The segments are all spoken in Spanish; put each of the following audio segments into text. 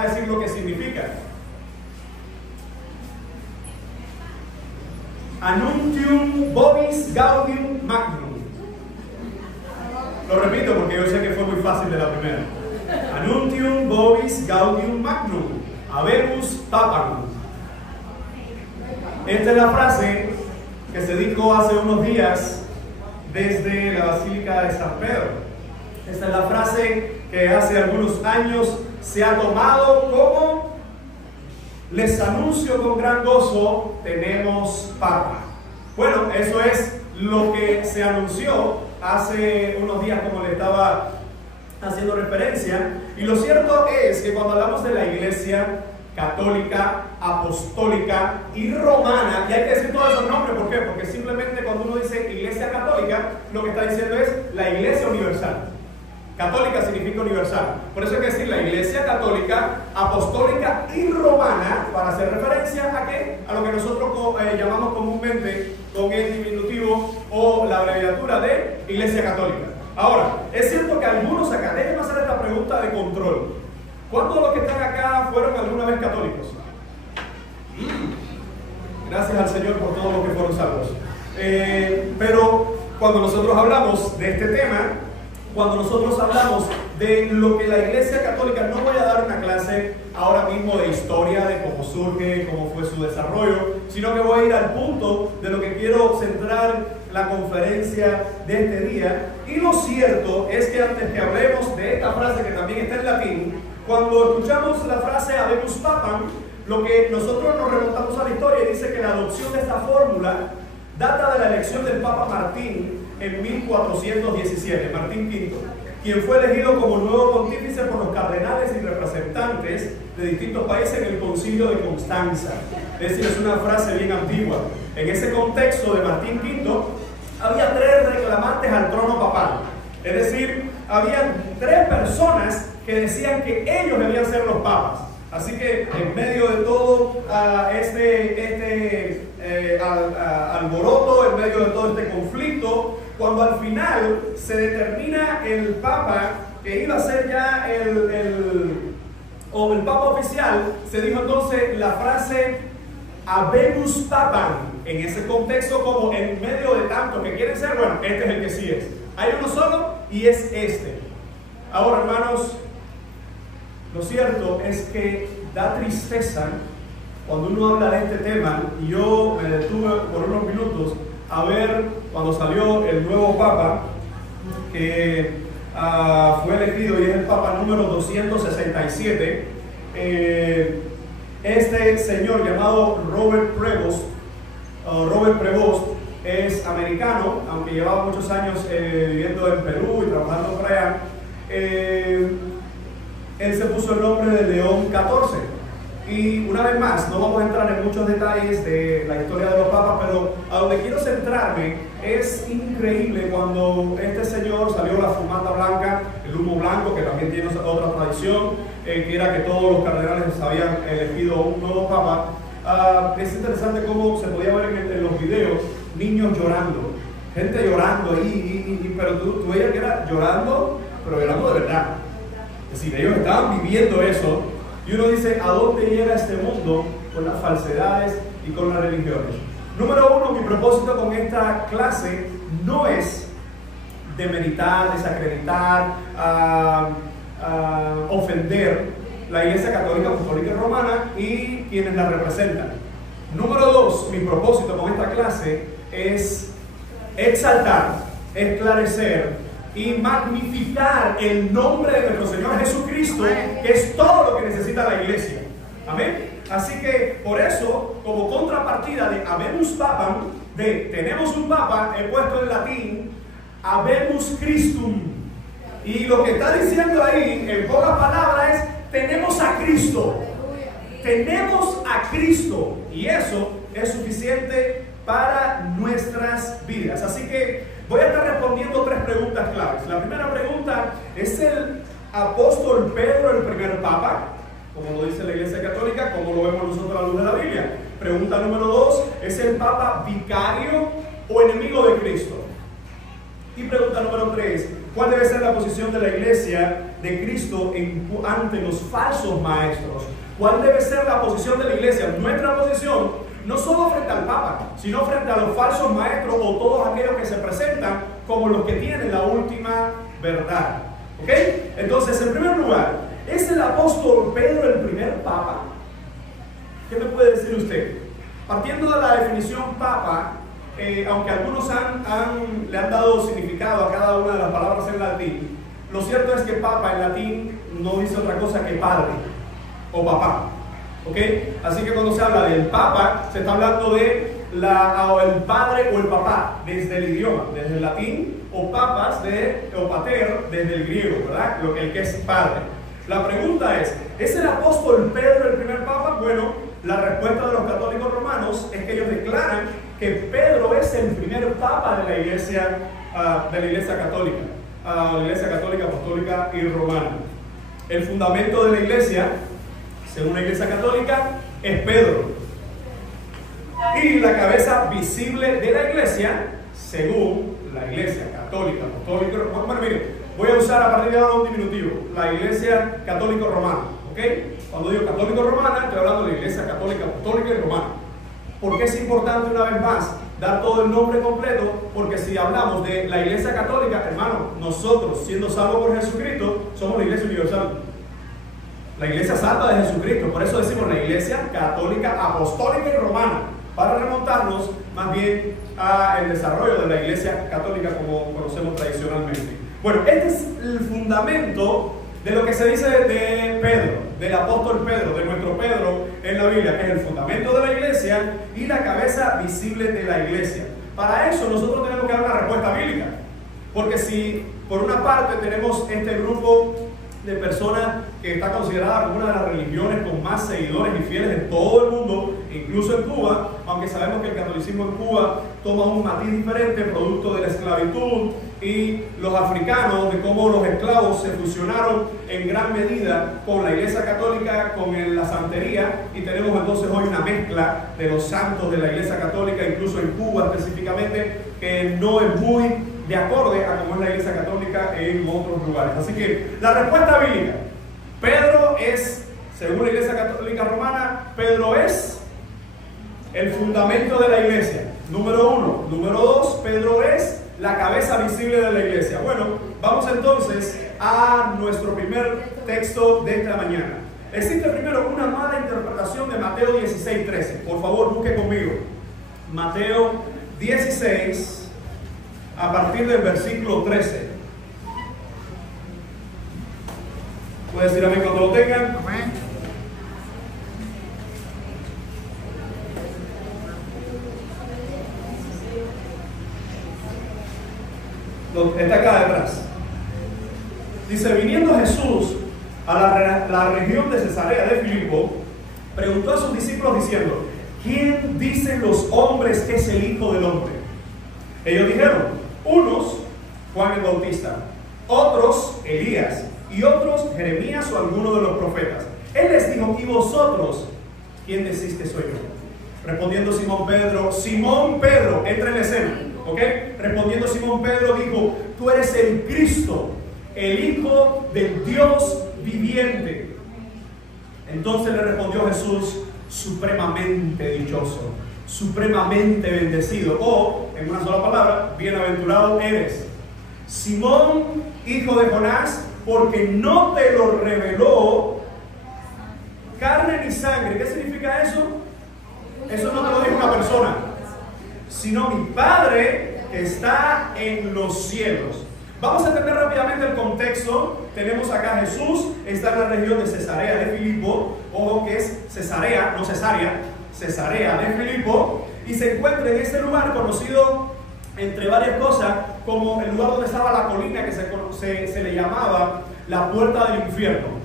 van a decir lo que significa. Annuntium vobis gaudium magnum. Lo repito porque yo sé que fue muy fácil de la primera. Annuntium vobis gaudium magnum. Habemus papam. Esta es la frase que se dijo hace unos días desde la Basílica de San Pedro. Esta es la frase que hace algunos años se ha tomado como: les anuncio con gran gozo, tenemos papa. Bueno, eso es lo que se anunció hace unos días, como le estaba haciendo referencia. Y lo cierto es que cuando hablamos de la Iglesia católica, apostólica y romana, y hay que decir todos esos nombres, ¿por qué? Porque simplemente cuando uno dice Iglesia católica, lo que está diciendo es la Iglesia universal. Católica significa universal. Por eso hay que decir la Iglesia católica, apostólica y romana, para hacer referencia a ¿qué? A lo que nosotros llamamos comúnmente con el diminutivo o la abreviatura de Iglesia católica. Ahora, es cierto que algunos acá, déjenme hacer esta pregunta de control. ¿Cuántos de los que están acá fueron alguna vez católicos? Gracias al Señor por todos los que fueron salvos. Pero cuando nosotros hablamos de este tema, cuando nosotros hablamos de lo que la Iglesia católica, no voy a dar una clase ahora mismo de historia, de cómo surge, cómo fue su desarrollo, sino que voy a ir al punto de lo que quiero centrar la conferencia de este día. Y lo cierto es que antes que hablemos de esta frase que también está en latín, cuando escuchamos la frase habemus papam, lo que nosotros nos remontamos a la historia y dice que la adopción de esta fórmula data de la elección del Papa Martín en 1417, Martín V, quien fue elegido como nuevo pontífice por los cardenales y representantes de distintos países en el Concilio de Constanza. Es decir, es una frase bien antigua. En ese contexto de Martín V, había 3 reclamantes al trono papal. Es decir, había 3 personas que decían que ellos debían ser los papas. Así que en medio de todo alboroto, en medio de todo este conflicto, cuando al final se determina el papa que iba a ser ya el papa oficial, se dijo entonces la frase habemus papam. En ese contexto, como en medio de tantos que quieren ser, bueno, este es el que sí es. Hay uno solo y es este. Ahora, hermanos, lo cierto es que da tristeza cuando uno habla de este tema, y yo me detuve por unos minutos a ver cuando salió el nuevo Papa, que fue elegido y es el Papa número 267, este señor llamado Robert Prevost, es americano, aunque llevaba muchos años viviendo en Perú y trabajando por allá. Él se puso el nombre de León XIV. Y una vez más, no vamos a entrar en muchos detalles de la historia de los papas, pero a donde quiero centrarme es increíble cuando este señor salió la fumata blanca, el humo blanco, que también tiene otra tradición, que era que todos los cardenales habían elegido un nuevo papa. Es interesante cómo se podía ver en los videos niños llorando, gente llorando ahí, pero tú veías que era llorando, pero llorando de verdad. Es decir, ellos estaban viviendo eso. Y uno dice, ¿a dónde llega este mundo con las falsedades y con las religiones? Número 1, mi propósito con esta clase no es demeritar, desacreditar, ofender la Iglesia Católica, Apostólica y Romana y quienes la representan. Número 2, mi propósito con esta clase es exaltar, esclarecer y magnificar el nombre de nuestro Señor Jesucristo, que es todo lo que necesita la Iglesia. Amén. Así que por eso, como contrapartida de habemus papam, de tenemos un papa, he puesto en latín habemus Christum. Y lo que está diciendo ahí, en pocas palabras, es tenemos a Cristo. Tenemos a Cristo. Y eso es suficiente para nuestras vidas. Así que voy a estar respondiendo 3 preguntas claves. La primera pregunta, ¿es el apóstol Pedro el primer papa? Como lo dice la Iglesia Católica, como lo vemos nosotros a la luz de la Biblia. Pregunta número 2, ¿es el papa vicario o enemigo de Cristo? Y pregunta número 3, ¿cuál debe ser la posición de la Iglesia de Cristo ante los falsos maestros. ¿Cuál debe ser la posición de la iglesia? Nuestra posición, no solo frente al Papa, sino frente a los falsos maestros o todos aquellos que se presentan como los que tienen la última verdad. ¿Ok? Entonces, en primer lugar, ¿es el apóstol Pedro el primer Papa? ¿Qué me puede decir usted? Partiendo de la definición Papa, aunque algunos le han dado significado a cada una de las palabras en latín, lo cierto es que Papa en latín no dice otra cosa que padre o papá. ¿Ok? Así que cuando se habla del Papa, se está hablando de el padre o el papá desde el idioma, desde el latín, o papas o pater desde el griego, ¿verdad? El que es padre. La pregunta ¿es el apóstol Pedro el primer Papa? Bueno, la respuesta de los católicos romanos es que ellos declaran que Pedro es el primer Papa de la Iglesia Católica, la Iglesia Católica, Apostólica y Romana. El fundamento de la Iglesia, según la Iglesia Católica, es Pedro. Y la cabeza visible de la Iglesia, según la Iglesia Católica, Apostólica y Romana. Bueno, mire, voy a usar a partir de ahora un diminutivo, la Iglesia Católica Romana. ¿Ok? Cuando digo católico romana, estoy hablando de la Iglesia Católica, Apostólica y Romana. ¿Por qué es importante una vez más dar todo el nombre completo? Porque si hablamos de la Iglesia Católica, hermano, nosotros siendo salvos por Jesucristo, somos la Iglesia Universal, la Iglesia Santa de Jesucristo. Por eso decimos la Iglesia Católica, Apostólica y Romana, para remontarnos más bien al desarrollo de la Iglesia Católica como conocemos tradicionalmente. Bueno, este es el fundamento de lo que se dice de Pedro, del apóstol Pedro, de nuestro Pedro en la Biblia, que es el fundamento de la iglesia y la cabeza visible de la iglesia. Para eso nosotros tenemos que dar una respuesta bíblica, porque si por una parte tenemos este grupo de personas que está considerada como una de las religiones con más seguidores y fieles en todo el mundo, incluso en Cuba, aunque sabemos que el catolicismo en Cuba toma un matiz diferente producto de la esclavitud y los africanos, de cómo los esclavos se fusionaron en gran medida con la Iglesia Católica, con la santería, y tenemos entonces hoy una mezcla de los santos de la Iglesia Católica, incluso en Cuba específicamente, que no es muy de acorde a cómo es la Iglesia Católica en otros lugares. Así que la respuesta bíblica, Pedro es, según la Iglesia Católica Romana, Pedro es el fundamento de la iglesia, número uno. Número dos, Pedro es la cabeza visible de la iglesia. Bueno, vamos entonces a nuestro primer texto de esta mañana. Existe primero una mala interpretación de Mateo 16:13. Por favor, busque conmigo. Mateo 16, a partir del versículo 13. Puede decir amén cuando lo tengan. Amén. Está acá detrás. Dice: viniendo Jesús a la región de Cesarea de Filipo, preguntó a sus discípulos diciendo: ¿quién dicen los hombres que es el Hijo del Hombre? Ellos dijeron: unos, Juan el Bautista, otros, Elías, y otros, Jeremías o alguno de los profetas. Él les dijo: ¿y vosotros quién decís que soy yo? Respondiendo Simón Pedro entra en la escena. ¿Ok? Respondiendo Simón Pedro dijo: tú eres el Cristo, el Hijo del Dios viviente. Entonces le respondió Jesús: supremamente dichoso, supremamente bendecido, o en una sola palabra, bienaventurado eres, Simón, hijo de Jonás, porque no te lo reveló carne ni sangre. ¿Qué significa eso? Eso no te lo dijo una persona, sino mi Padre que está en los cielos. Vamos a entender rápidamente el contexto. Tenemos acá a Jesús, está en la región de Cesarea de Filipo, ojo que es Cesarea, no Cesarea, Cesarea de Filipo, y se encuentra en este lugar conocido, entre varias cosas, como el lugar donde estaba la colina que se le llamaba la puerta del infierno.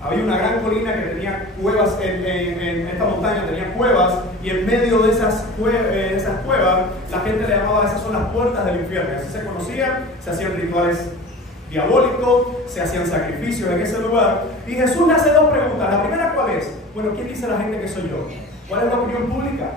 Había una gran colina que tenía cuevas, en esta montaña tenía cuevas, y en medio de esas cuevas la gente le llamaba, esas son las puertas del infierno. Así se conocían, se hacían rituales diabólicos, se hacían sacrificios en ese lugar. Y Jesús le hace dos preguntas. La primera, ¿cuál es? Bueno, ¿quién dice la gente que soy yo? ¿Cuál es la opinión pública?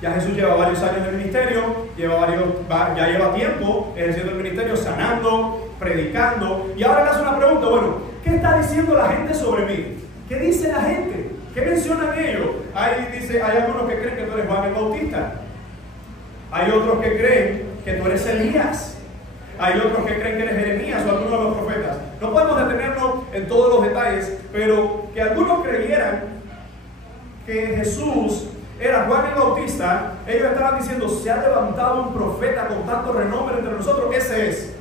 Ya Jesús lleva varios años en el ministerio, ya lleva tiempo ejerciendo el ministerio, sanando, predicando, y ahora le hace una pregunta, bueno, ¿qué está diciendo la gente sobre mí? ¿Qué dice la gente? ¿Qué mencionan ellos? Hay algunos que creen que tú eres Juan el Bautista. Hay otros que creen que tú eres Elías. Hay otros que creen que eres Jeremías o alguno de los profetas. No podemos detenernos en todos los detalles, pero que algunos creyeran que Jesús era Juan el Bautista, ellos estaban diciendo, se ha levantado un profeta con tanto renombre entre nosotros, ese es.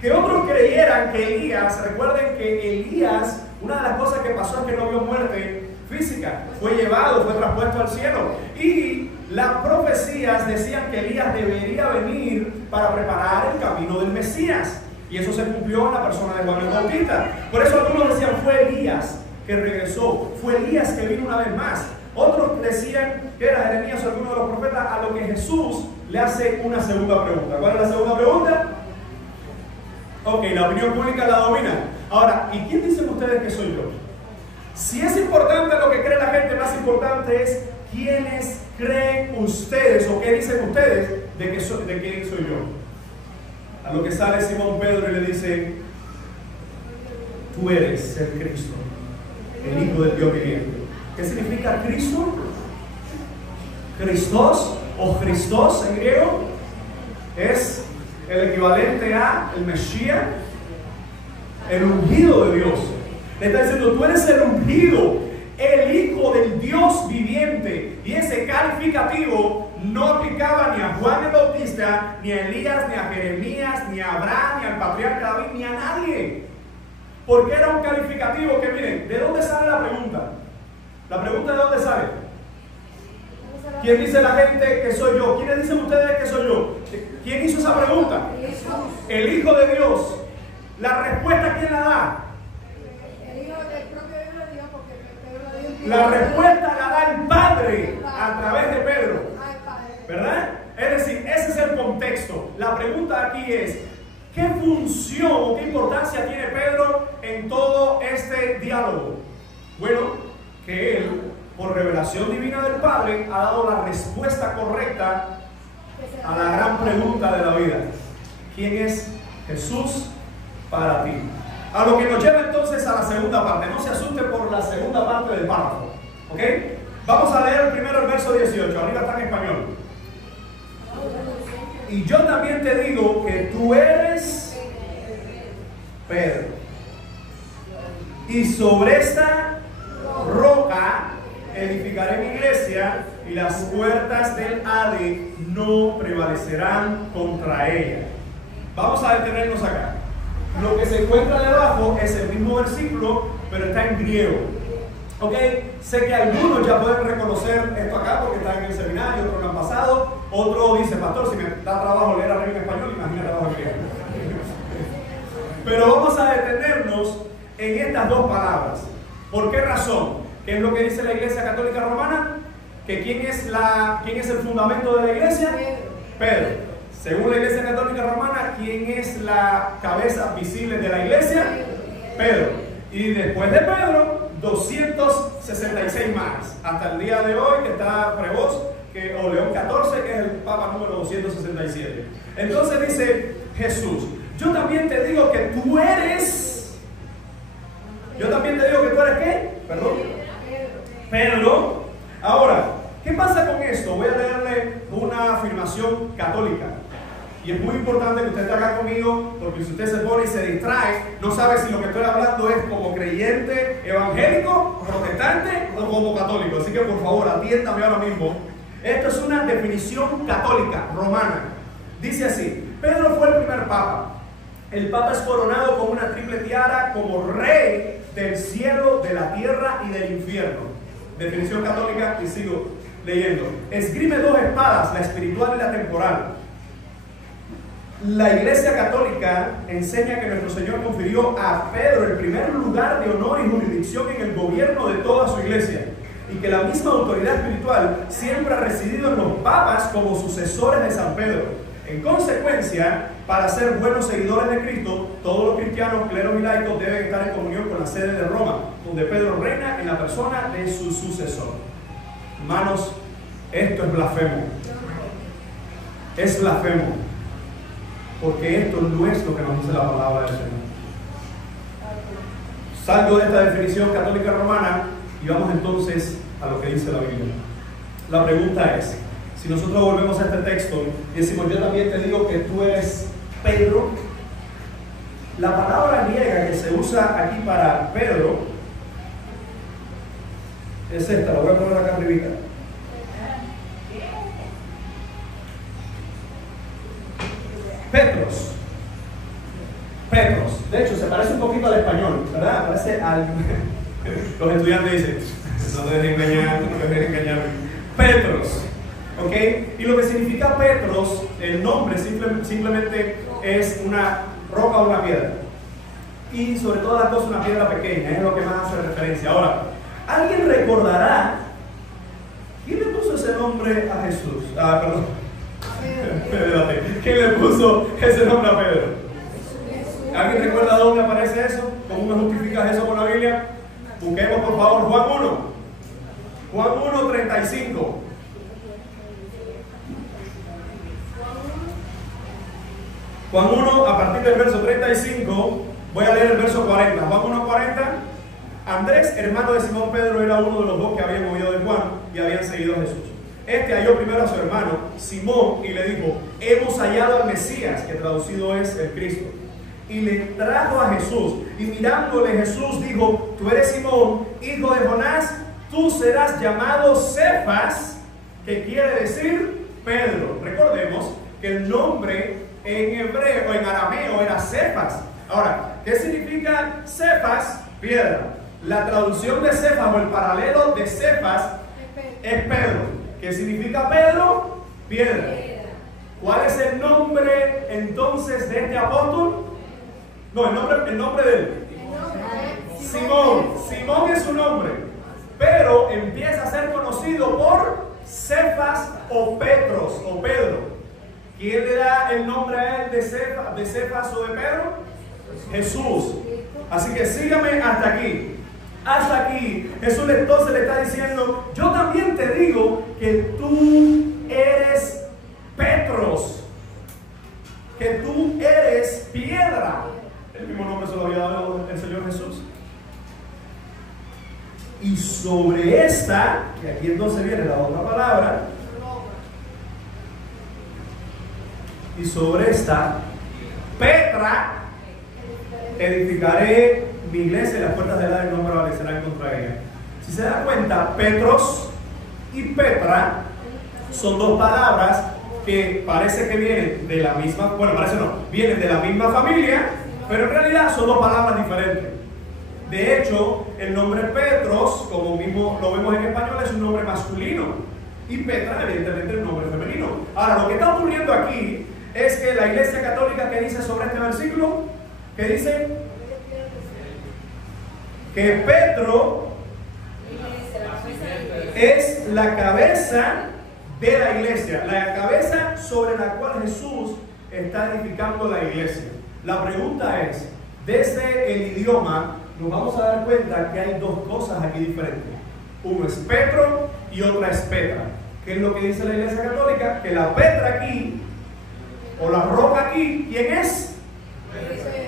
Que otros creyeran que Elías, recuerden que Elías, una de las cosas que pasó es que no vio muerte física, fue llevado, fue traspuesto al cielo, y las profecías decían que Elías debería venir para preparar el camino del Mesías, y eso se cumplió en la persona de Juan el Bautista. Por eso algunos decían, fue Elías que regresó, fue Elías que vino una vez más. Otros decían que era Jeremías o alguno de los profetas, a lo que Jesús le hace una segunda pregunta. ¿Cuál es la segunda pregunta? Ok, la opinión pública la domina. Ahora, ¿y quién dicen ustedes que soy yo? Si es importante lo que cree la gente, más importante es quiénes creen ustedes o qué dicen ustedes de quién soy yo. A lo que sale Simón Pedro y le dice, tú eres el Cristo, el Hijo del Dios viviente. ¿Qué significa Cristo? Christos o Christos en griego es el equivalente a el Mesías, el ungido de Dios. Le está diciendo, tú eres el ungido, el Hijo del Dios viviente. Y ese calificativo no aplicaba ni a Juan el Bautista, ni a Elías, ni a Jeremías, ni a Abraham, ni al patriarca David, ni a nadie. Porque era un calificativo que, miren, ¿de dónde sale la pregunta? La pregunta, ¿de dónde sale? ¿Quién dice la gente que soy yo? ¿Quiénes dicen ustedes que soy yo? ¿Quién hizo esa pregunta? El Hijo de Dios. ¿La respuesta quién la da? El Hijo del propio Hijo de Dios, porque Pedro le dio. La respuesta la da el Padre a través de Pedro. ¿Verdad? Es decir, ese es el contexto. La pregunta aquí es, ¿qué función o qué importancia tiene Pedro en todo este diálogo? Bueno, que él, por revelación divina del Padre, ha dado la respuesta correcta a la gran pregunta de la vida. ¿Quién es Jesús para ti? A lo que nos lleva entonces a la segunda parte. No se asuste por la segunda parte del párrafo, ¿ok? Vamos a leer primero el verso 18. Arriba está en español. Y yo también te digo que tú eres Pedro, y sobre esta roca edificaré mi iglesia, y las puertas del Hades no prevalecerán contra ella. Vamos a detenernos acá. Lo que se encuentra debajo es el mismo versículo, pero está en griego. Ok, sé que algunos ya pueden reconocer esto acá porque están en el seminario, otros lo han pasado. Otro dice, pastor, si me da trabajo leer arriba en español, imagínate abajo en griego. Pero vamos a detenernos en estas dos palabras. ¿Por qué razón? ¿Qué es lo que dice la Iglesia Católica Romana? Que ¿quién es el fundamento de la Iglesia? Pedro. Según la Iglesia Católica Romana, ¿quién es la cabeza visible de la Iglesia? Pedro. Y después de Pedro, 266 más. Hasta el día de hoy, que está Prevost, o León XIV, que es el Papa número 267. Entonces dice Jesús, yo también te digo que tú eres... Yo también te digo que tú eres ¿qué? Perdón. Pedro. Ahora, ¿qué pasa con esto? Voy a leerle una afirmación católica. Y es muy importante que usted esté acá conmigo, porque si usted se pone y se distrae, no sabe si lo que estoy hablando es como creyente evangélico, protestante o como católico. Así que por favor, atiéndame ahora mismo. Esto es una definición católica, romana. Dice así: Pedro fue el primer papa. El papa es coronado con una triple tiara como rey del cielo, de la tierra y del infierno. Definición católica, y sigo leyendo. Esgrime dos espadas, la espiritual y la temporal. La Iglesia Católica enseña que nuestro Señor confirió a Pedro el primer lugar de honor y jurisdicción en el gobierno de toda su Iglesia, y que la misma autoridad espiritual siempre ha residido en los papas como sucesores de San Pedro. En consecuencia, para ser buenos seguidores de Cristo, todos los cristianos, cleros y laicos deben estar en comunión con la sede de Roma, donde Pedro reina en la persona de su sucesor. Hermanos, esto es blasfemo. Es blasfemo. porque esto no es lo que nos dice la palabra del Señor. Salgo de esta definición católica romana y vamos entonces a lo que dice la Biblia. La pregunta es, si nosotros volvemos a este texto y decimos, yo también te digo que tú eres Pedro, la palabra griega que se usa aquí para Pedro es esta, la voy a poner acá arribita. Petros. Petros. De hecho, se parece un poquito al español, ¿verdad? Parece al... Los estudiantes dicen, no te dejes engañar, no te dejes engañar. Petros. ¿Ok? Y lo que significa Petros, el nombre simplemente es una roca o una piedra. Y sobre todas las cosas una piedra pequeña, es lo que más hace referencia. Ahora, ¿alguien recordará quién le puso ese nombre a Jesús? Perdón. ¿Quién le puso ese nombre a Pedro? ¿Alguien recuerda dónde aparece eso? ¿Cómo me justificas eso con la Biblia? Busquemos por favor Juan 1. Juan 1, 35. Juan 1, a partir del verso 35, voy a leer el verso 40. Juan 1, 40. Andrés, hermano de Simón Pedro, era uno de los dos que habían oído de Juan y habían seguido a Jesús. Este halló primero a su hermano Simón y le dijo, hemos hallado al Mesías, que traducido es el Cristo. Y le trajo a Jesús, y mirándole Jesús dijo, tú eres Simón, hijo de Jonás, tú serás llamado Cefas, que quiere decir Pedro. Recordemos que el nombre en hebreo, en arameo, era Cefas. Ahora, ¿qué significa Cefas? Piedra. La traducción de Cefas o el paralelo de Cefas es Pedro. ¿Qué significa Pedro? Piedra. ¿Cuál es el nombre entonces de este apóstol? No, el nombre de él. Simón. Simón es su nombre. Pero empieza a ser conocido por Cefas o Petros o Pedro. ¿Quién le da el nombre a él de Cefas o de Pedro? Jesús. Así que sígame hasta aquí. Hasta aquí, Jesús entonces le está diciendo, yo también te digo que tú eres Petros, que tú eres piedra. El mismo nombre se lo había dado el Señor Jesús. Y sobre esta, que aquí entonces viene la otra palabra, y sobre esta, Petra, edificaré mi iglesia y las puertas del Hades no prevalecerán contra ella. Si se da cuenta, Petros y Petra son dos palabras que parece que vienen de la misma, bueno, parece no, vienen de la misma familia, pero en realidad son dos palabras diferentes. De hecho, el nombre Petros, como mismo lo vemos en español, es un nombre masculino y Petra evidentemente es un nombre femenino. Ahora, lo que está ocurriendo aquí es que la Iglesia Católica, que dice sobre este versículo, que dice que Pedro es la cabeza de la iglesia, la cabeza sobre la cual Jesús está edificando la iglesia. La pregunta es, desde el idioma nos vamos a dar cuenta que hay dos cosas aquí diferentes. Uno es Petro y otra es Petra. ¿Qué es lo que dice la Iglesia Católica? Que la Petra aquí, o la roca aquí, ¿quién es?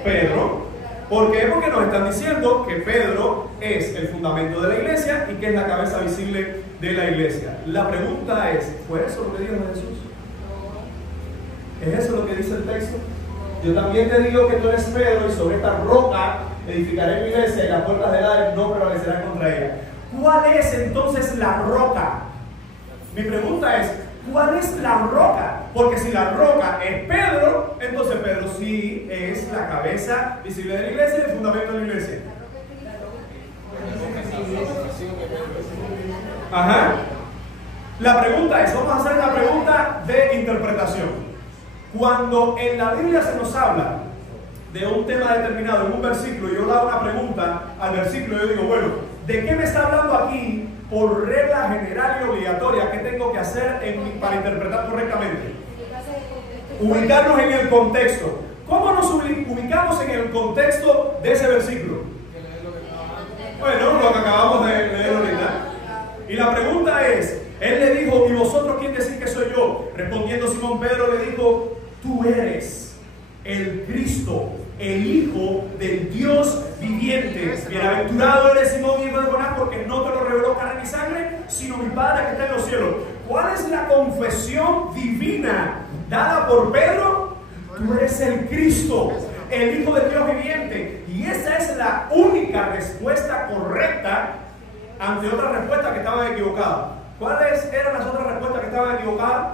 Pedro. ¿Por qué? Porque nos están diciendo que Pedro es el fundamento de la iglesia y que es la cabeza visible de la iglesia. La pregunta es, ¿fue eso lo que dijo Jesús? ¿Es eso lo que dice el texto? Yo también te digo que tú eres Pedro y sobre esta roca edificaré mi iglesia y las puertas del Hades no prevalecerán contra ella. ¿Cuál es entonces la roca? Mi pregunta es, ¿cuál es la roca? Porque si la roca es Pedro, entonces Pedro sí es la cabeza visible de la iglesia y el fundamento de la iglesia. Ajá. La pregunta es, vamos a hacer una pregunta de interpretación. Cuando en la Biblia se nos habla de un tema determinado, en un versículo, yo le hago una pregunta al versículo y yo digo, bueno, ¿de qué me está hablando aquí? Por regla general y obligatoria, ¿qué tengo que hacer para interpretar correctamente? Ubicarnos en el contexto. ¿Cómo nos ubicamos en el contexto de ese versículo? Bueno, lo que acabamos de leer ahorita. Y la pregunta es, él le dijo, ¿y vosotros quién decís que soy yo? Respondiendo Simón Pedro le dijo, tú eres porque no te lo reveló carne y sangre, sino mi Padre que está en los cielos. ¿Cuál es la confesión divina dada por Pedro? Tú eres el Cristo, el Hijo de Dios viviente. Y esa es la única respuesta correcta ante otras respuestas que estaban equivocadas. ¿Cuáles eran las otras respuestas que estaban equivocadas?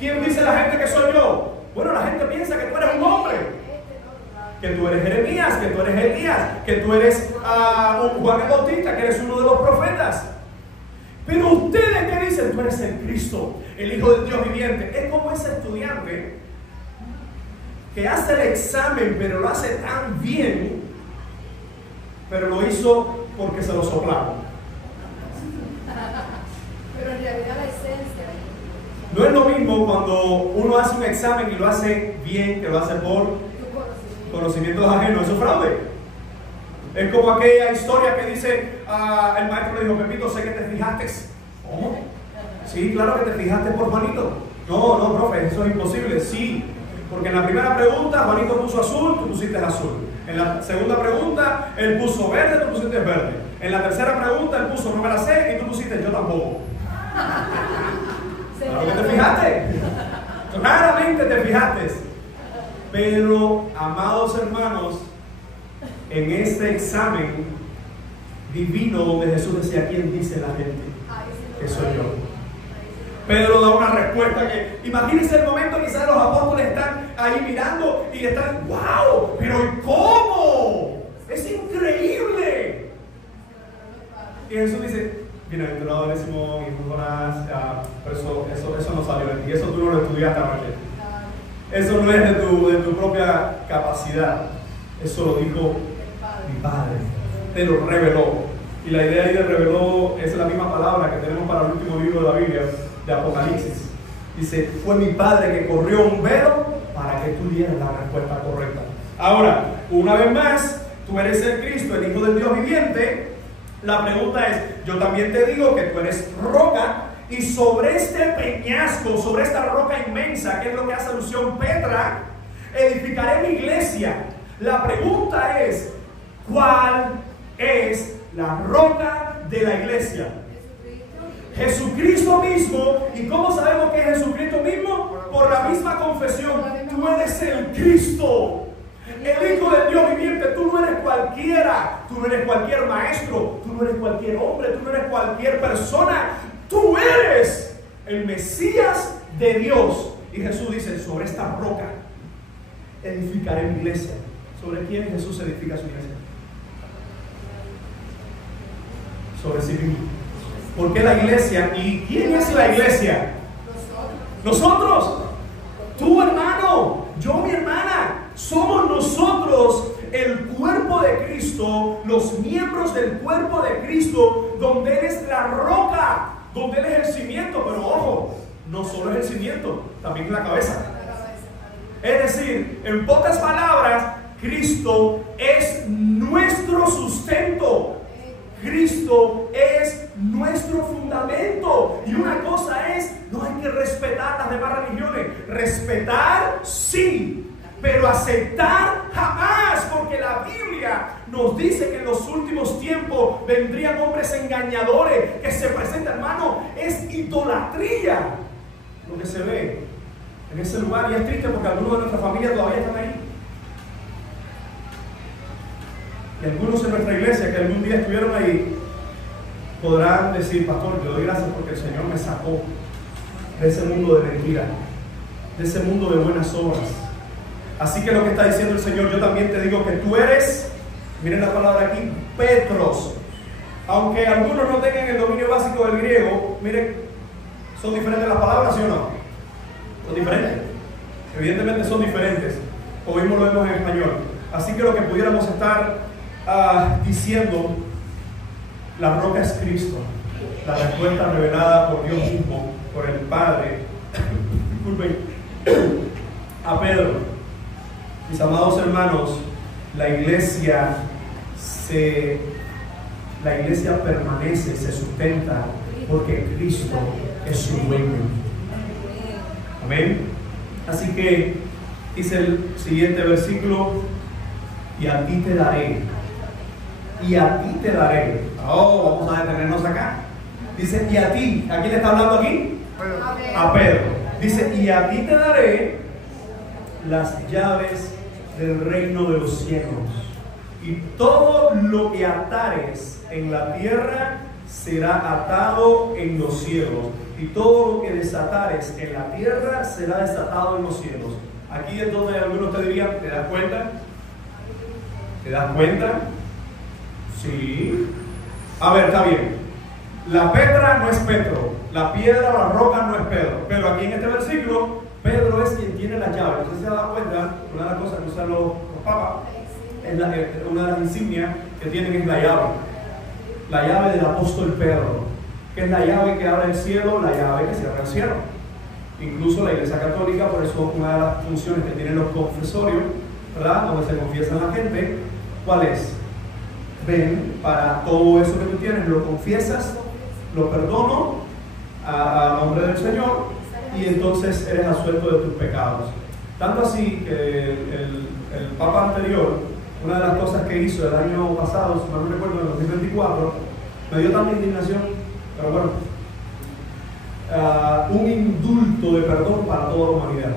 ¿Quién dice la gente que soy yo? Bueno, la gente piensa que tú eres un hombre, que tú eres Jeremías, que tú eres Elías, que tú eres un Juan el Bautista, que eres uno de los profetas. Pero ustedes, ¿qué dicen? Tú eres el Cristo, el Hijo del Dios viviente. Es como ese estudiante que hace el examen, pero lo hace tan bien, pero lo hizo porque se lo soplaron. Pero en realidad la esencia. No es lo mismo cuando uno hace un examen y lo hace bien, que lo hace por conocimientos ajenos. Eso es fraude. Es como aquella historia que dice, el maestro le dijo, Pepito, sé que te fijaste. ¿Cómo? Sí, claro que te fijaste por Juanito. No, profe, eso es imposible. Sí, porque en la primera pregunta Juanito puso azul, tú pusiste azul. En la segunda pregunta él puso verde, tú pusiste verde. En la tercera pregunta él puso no me la sé y tú pusiste yo tampoco. Claro que te fijaste. Claramente te fijaste. Pero, amados hermanos, en este examen divino donde Jesús decía, ¿quién dice la gente que soy yo? Pedro da una respuesta que, imagínense el momento, quizás los apóstoles están ahí mirando y están, ¡wow! Pero ¿cómo? ¡Es increíble! Y Jesús dice, bienaventurado eres Simón, hijo de Jonás, pero eso no salió de ti, eso tú no lo estudiaste anoche. Eso no es de tu propia capacidad, eso lo dijo mi Padre, te lo reveló. Y la idea ahí de reveló es la misma palabra que tenemos para el último libro de la Biblia, de Apocalipsis. Dice, fue mi Padre que corrió un velo para que tú dieras la respuesta correcta. Ahora, una vez más, tú eres el Cristo, el Hijo del Dios viviente. La pregunta es, yo también te digo que tú eres roca, y sobre este peñasco, sobre esta roca inmensa, que es lo que hace alusión Petra, edificaré mi iglesia. La pregunta es, ¿cuál es la roca de la iglesia? Jesucristo mismo. ¿Y cómo sabemos que es Jesucristo mismo? Por la misma confesión. Tú eres el Cristo, el Hijo de Dios viviente. Tú no eres cualquiera, tú no eres cualquier maestro, tú no eres cualquier hombre, tú no eres cualquier persona. Tú eres el Mesías de Dios. Y Jesús dice, sobre esta roca edificaré mi iglesia. ¿Sobre quién Jesús edifica su iglesia? Sobre sí mismo. ¿Por qué la iglesia? ¿Y quién es la iglesia? Nosotros. Tú, hermano, yo, mi hermana. Somos nosotros el cuerpo de Cristo, los miembros del cuerpo de Cristo, donde Él es la roca, donde Él es el cimiento. Pero ojo, no solo es el cimiento, también es la cabeza. Es decir, en pocas palabras, Cristo es nuestro sustento. Cristo es nuestro fundamento. Y una cosa es, no hay que respetar las demás religiones. Respetar, sí, pero aceptar jamás, porque la Biblia nos dice que en los últimos tiempos vendrían hombres engañadores que se presentan, hermano, es idolatría lo que se ve en ese lugar. Y es triste porque algunos de nuestra familia todavía están ahí. Y algunos en nuestra iglesia que algún día estuvieron ahí podrán decir, pastor, yo doy gracias porque el Señor me sacó de ese mundo de mentira, de ese mundo de buenas obras. Así que lo que está diciendo el Señor, yo también te digo que tú eres, miren la palabra aquí, Petros. Aunque algunos no tengan el dominio básico del griego, miren, son diferentes las palabras, ¿sí o no? Son diferentes. Evidentemente son diferentes. O mismo lo vemos en español. Así que lo que pudiéramos estar diciendo, la roca es Cristo, la respuesta revelada por Dios mismo, por el Padre. Disculpen, a Pedro. Mis amados hermanos, la iglesia permanece, se sustenta porque Cristo es su dueño. Amén. Así que dice el siguiente versículo, y a ti te daré. Y a ti te daré. Oh, vamos a detenernos acá. Dice, y a ti, ¿a quién le está hablando aquí? A Pedro. Dice, y a ti te daré las llaves del reino de los cielos. Y todo lo que atares en la tierra será atado en los cielos. Y todo lo que desatares en la tierra será desatado en los cielos. Aquí es donde algunos te dirían, ¿te das cuenta? ¿Te das cuenta? Sí. A ver, está bien. La Petra no es Petro. La piedra o la roca no es Pedro. Pero aquí en este versículo, Pedro es quien tiene las llaves. Usted se da cuenta, una de las cosas que usan los papas, una de las insignias que tienen es la llave del apóstol Pedro, que es la llave que abre el cielo, la llave que cierra el cielo. Incluso la Iglesia Católica, por eso una de las funciones que tienen los confesorios, ¿verdad?, donde se confiesa a la gente, ¿cuál es? Ven, para todo eso que tú tienes, lo confiesas, lo perdono a nombre del Señor, y entonces eres absuelto de tus pecados. Tanto así que el Papa anterior, una de las cosas que hizo el año pasado, si no recuerdo, en el 2024, me dio tanta indignación, pero bueno, un indulto de perdón para toda la humanidad.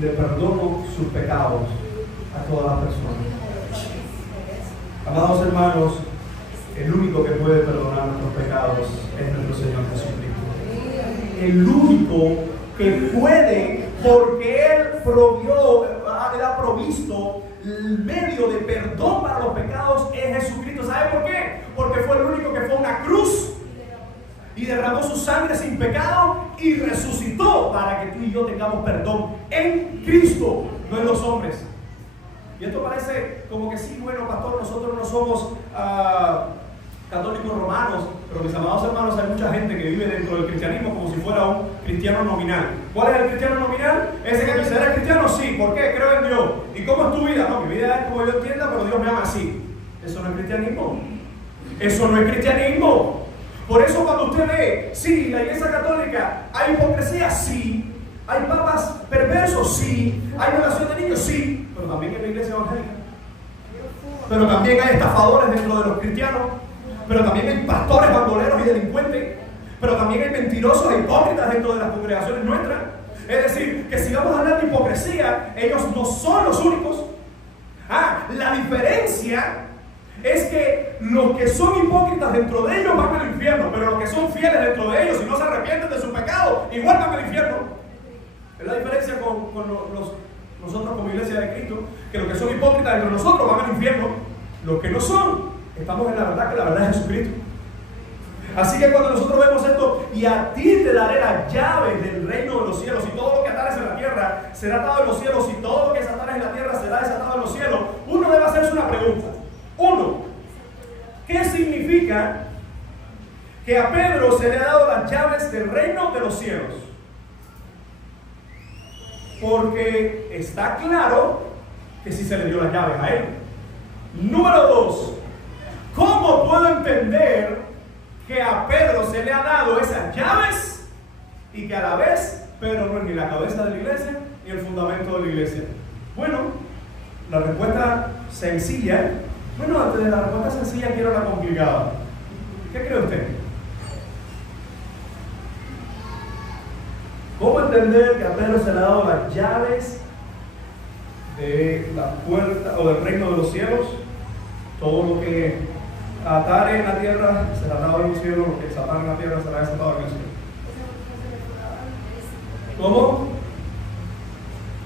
Le perdono sus pecados a todas las personas. Amados hermanos, el único que puede perdonar nuestros pecados es nuestro Señor Jesucristo. El único que puede, porque Él ha provisto el medio de perdón para los pecados, es Jesucristo. ¿Sabe por qué? Porque fue el único que fue a una cruz y derramó su sangre sin pecado y resucitó para que tú y yo tengamos perdón en Cristo, no en los hombres. Y esto parece como que sí, bueno, pastor, nosotros no somos católicos romanos, pero mis amados hermanos, hay mucha gente que vive dentro del cristianismo como si fuera un cristiano nominal. ¿Cuál es el cristiano nominal? Ese que dice, ¿eres cristiano? Sí. ¿Por qué? Creo en Dios. ¿Y cómo es tu vida? No, mi vida es como yo entienda, pero Dios me ama así. Eso no es cristianismo. Eso no es cristianismo. Por eso cuando usted ve, sí, la Iglesia Católica, ¿hay hipocresía? Sí. ¿Hay papas perversos? Sí. ¿Hay violación de niños? Sí. Pero también en la Iglesia evangélica. Pero también hay estafadores dentro de los cristianos. Pero también hay pastores bandoleros y delincuentes. Pero también hay mentirosos e hipócritas dentro de las congregaciones nuestras. Es decir, que si vamos a hablar de hipocresía, ellos no son los únicos. La diferencia es que los que son hipócritas dentro de ellos van al infierno, pero los que son fieles dentro de ellos y no se arrepienten de su pecado, igual van al infierno. Es la diferencia con nosotros como Iglesia de Cristo, que los que son hipócritas dentro de nosotros van al infierno. Los que no son, estamos en la verdad, que la verdad es Jesucristo. Así que cuando nosotros vemos esto, y a ti te daré las llaves del reino de los cielos, y todo lo que atares en la tierra será atado en los cielos, y todo lo que desatares en la tierra será desatado en los cielos, uno debe hacerse una pregunta. Uno, ¿qué significa que a Pedro se le ha dado las llaves del reino de los cielos? Porque está claro que sí se le dio las llaves a él. Número dos, ¿cómo puedo entender que a Pedro se le ha dado esas llaves y que a la vez Pedro no es ni la cabeza de la iglesia ni el fundamento de la iglesia? Bueno, la respuesta sencilla. Bueno, antes de la respuesta sencilla quiero la complicada. ¿Qué cree usted? ¿Cómo entender que a Pedro se le ha dado las llaves de la puerta o del reino de los cielos? Todo lo que atare en la tierra será atado en los cielos, lo que desatare en la tierra será desatado en el cielo. ¿Cómo?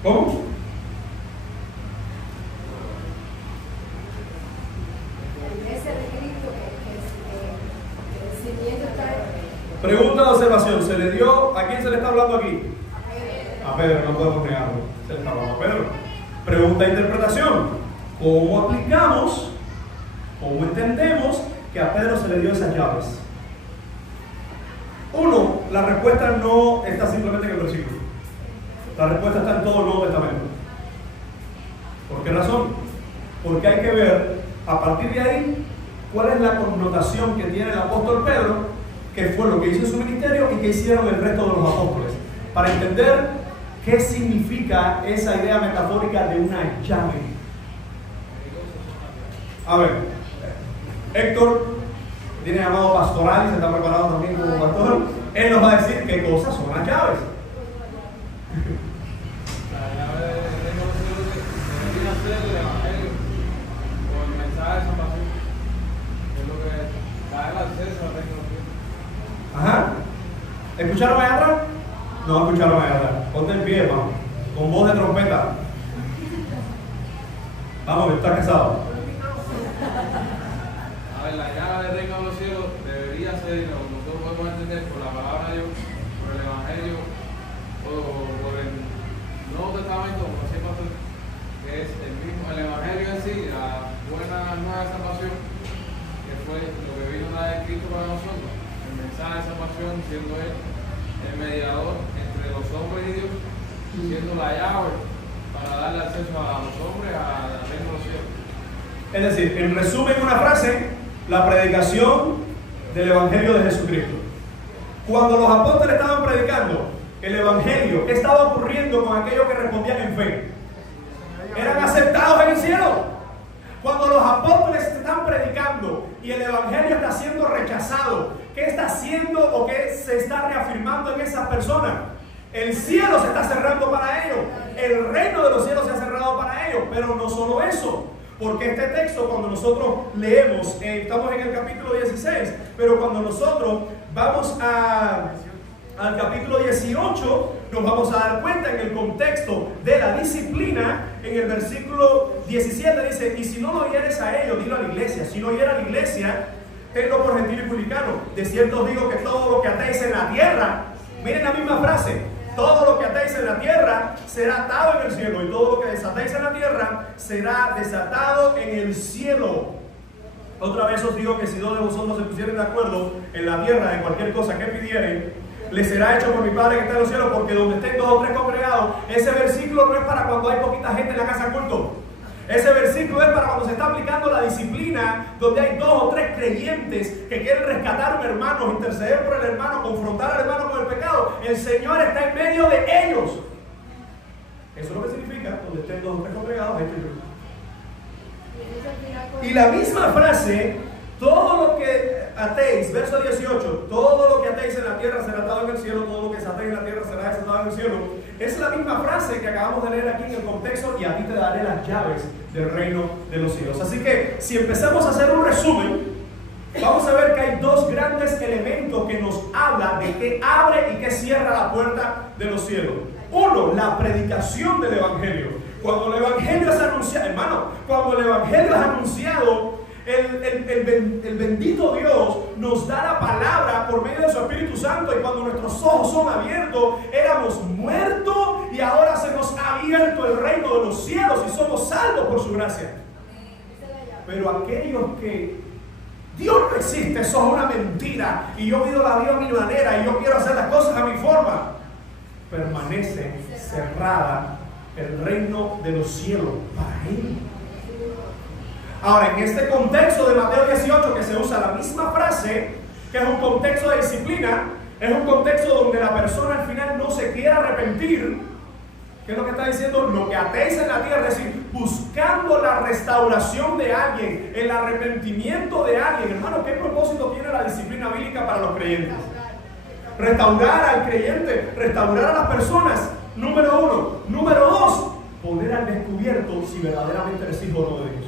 ¿Cómo? Pregunta de observación, ¿se le dio? ¿A quién se le está hablando aquí? A Pedro, no podemos negarlo. Se le está hablando a Pedro. Pregunta de interpretación, ¿cómo aplicamos, cómo entendemos que a Pedro se le dio esas llaves? Uno, la respuesta no está simplemente en el versículo. La respuesta está en todo el Nuevo Testamento. ¿Por qué razón? Porque hay que ver, a partir de ahí, cuál es la connotación que tiene el apóstol Pedro, que fue lo que hizo en su ministerio y que hicieron el resto de los apóstoles, para entender qué significa esa idea metafórica de una llave. A ver, Héctor tiene llamado pastoral y se está preparado también como pastor. Él nos va a decir qué cosas son las llaves. La llave del reino de los cielos debería ser el evangelio o el mensaje de salvación, que es lo que da el acceso al reino de los cielos. Ajá. ¿Escucharon allá atrás? No escucharon allá atrás. Ponte en pie, vamos. Con voz de trompeta. Vamos, está casado. A ver, la llave del reino de los cielos debería ser, como nosotros podemos entender, por la palabra de Dios, por el evangelio o por el Nuevo Testamento, como decía el pastor, que es el mismo, el evangelio en sí, la buena nueva salvación, que fue lo que vino a dar Cristo para nosotros, el mensaje de salvación, siendo Él el mediador entre los hombres y Dios, siendo la llave para darle acceso a los hombres al reino de los cielos. Es decir, en resumen, una frase, la predicación del Evangelio de Jesucristo. Cuando los apóstoles estaban predicando el Evangelio, ¿qué estaba ocurriendo con aquellos que respondían en fe? Eran aceptados en el cielo. Cuando los apóstoles están predicando y el Evangelio está siendo rechazado, ¿qué está haciendo o qué se está reafirmando en esas personas? El cielo se está cerrando para ellos. El reino de los cielos se ha cerrado para ellos. Pero no solo eso. Porque este texto, cuando nosotros leemos, estamos en el capítulo 16, pero cuando nosotros vamos al capítulo 18, nos vamos a dar cuenta en el contexto de la disciplina. En el versículo 17 dice: y si no lo oyeres a ellos, dilo a la iglesia. Si no oyera a la iglesia, tenlo por gentil y publicano. De cierto os digo que todo lo que atéis en la tierra, miren la misma frase, todo lo que atéis en la tierra será atado en el cielo, y todo lo que desatéis en la tierra será desatado en el cielo. Otra vez os digo que si dos de vosotros se pusieren de acuerdo en la tierra de cualquier cosa que pidieren, les será hecho por mi Padre que está en los cielos, porque donde estén dos o tres congregados. Ese versículo no es para cuando hay poquita gente en la casa de culto. Ese versículo es para cuando se está aplicando la disciplina, donde hay dos o tres creyentes que quieren rescatar a un hermano, interceder por el hermano, confrontar al hermano con el pecado. El Señor está en medio de ellos. Eso es lo que significa: donde estén dos o tres congregados, ahí estoy yo. Y la misma frase, todo lo que atéis, verso 18, todo lo que atéis en la tierra será atado en el cielo, todo lo que desatéis en la tierra será desatado en el cielo. Es la misma frase que acabamos de leer aquí en el contexto: y a ti te daré las llaves del reino de los cielos. Así que si empezamos a hacer un resumen, vamos a ver que hay dos grandes elementos que nos hablan de qué abre y qué cierra la puerta de los cielos. Uno, la predicación del Evangelio. Cuando el Evangelio es anunciado, hermano, cuando el Evangelio es anunciado, el bendito Dios nos da la palabra por medio de su Espíritu Santo, y cuando nuestros ojos son abiertos, éramos muertos y ahora se nos ha abierto el reino de los cielos y somos salvos por su gracia. Pero aquellos que Dios no existe, eso es una mentira, y yo pido la Dios a mi manera y yo quiero hacer las cosas a mi forma, permanece cerrada el reino de los cielos para él. Ahora, en este contexto de Mateo 18, que se usa la misma frase, que es un contexto de disciplina, es un contexto donde la persona al final no se quiere arrepentir. ¿Qué es lo que está diciendo? Lo que atéis en la tierra, es decir, buscando la restauración de alguien, el arrepentimiento de alguien. Hermano, ¿qué propósito tiene la disciplina bíblica para los creyentes? Restaurar al creyente, restaurar a las personas, número uno. Número dos, poner al descubierto si verdaderamente eres hijo o no de Dios.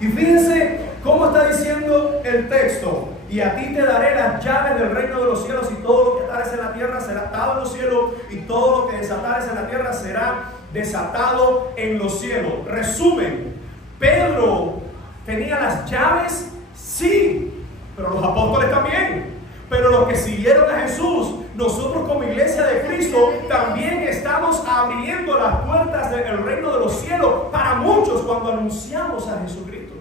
Y fíjense cómo está diciendo el texto: y a ti te daré las llaves del reino de los cielos, y todo lo que atares en la tierra será atado en los cielos, y todo lo que desatares en la tierra será desatado en los cielos. Resumen: Pedro tenía las llaves, sí, pero los apóstoles también. Pero los que siguieron a Jesús, nosotros como iglesia de Cristo, también estamos abriendo las puertas del reino de los cielos para muchos cuando anunciamos a Jesucristo.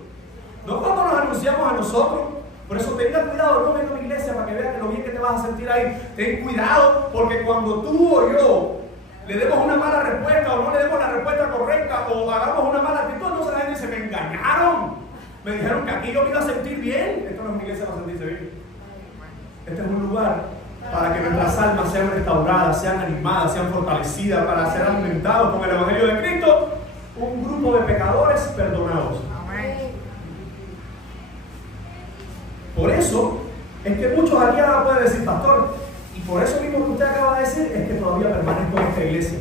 No cuando nos anunciamos a nosotros. Por eso tenga cuidado, no venga a la iglesia para que veas lo bien que te vas a sentir ahí. Ten cuidado, porque cuando tú o yo le demos una mala respuesta, o no le demos la respuesta correcta, o hagamos una mala actitud, entonces la gente dice: me engañaron, me dijeron que aquí yo me iba a sentir bien. Esto no es una iglesia para sentirse bien. Este es un lugar para que nuestras almas sean restauradas, sean animadas, sean fortalecidas, para ser alimentados con el Evangelio de Cristo. un grupo de pecadores perdonados. Por eso es que muchos aquí ahora pueden decir, pastor, y por eso mismo que usted acaba de decir, es que todavía permanezco en esta iglesia.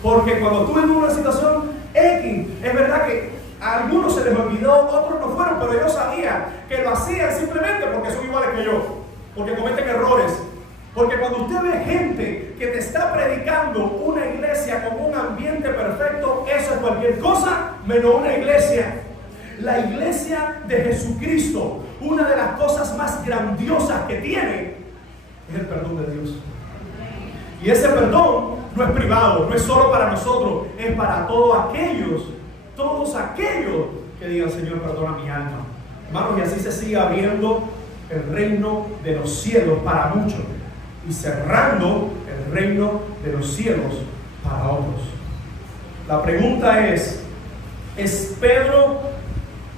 Porque cuando tuve una situación X, es verdad que a algunos se les olvidó, otros no fueron, pero yo sabía que lo hacían simplemente porque son iguales que yo, porque cometen errores. Porque cuando usted ve gente que te está predicando una iglesia con un ambiente perfecto, eso es cualquier cosa menos una iglesia. La iglesia de Jesucristo, una de las cosas más grandiosas que tiene es el perdón de Dios. Y ese perdón no es privado, no es solo para nosotros, es para todos aquellos que digan, Señor, perdona mi alma. Hermanos, y así se sigue abriendo el reino de los cielos para muchos y cerrando el reino de los cielos para otros. La pregunta es Pedro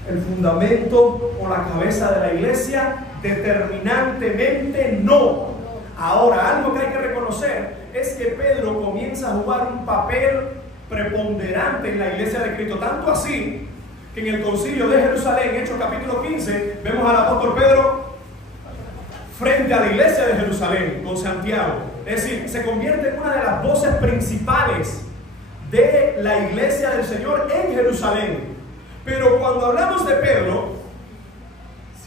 el fundamento o la cabeza de la iglesia? Determinantemente no. Ahora, algo que hay que reconocer es que Pedro comienza a jugar un papel preponderante en la iglesia de Cristo, tanto así que en el concilio de Jerusalén, Hechos capítulo 15, vemos al apóstol Pedro frente a la iglesia de Jerusalén con Santiago. Es decir, se convierte en una de las voces principales de la iglesia del Señor en Jerusalén. Pero cuando hablamos de Pedro,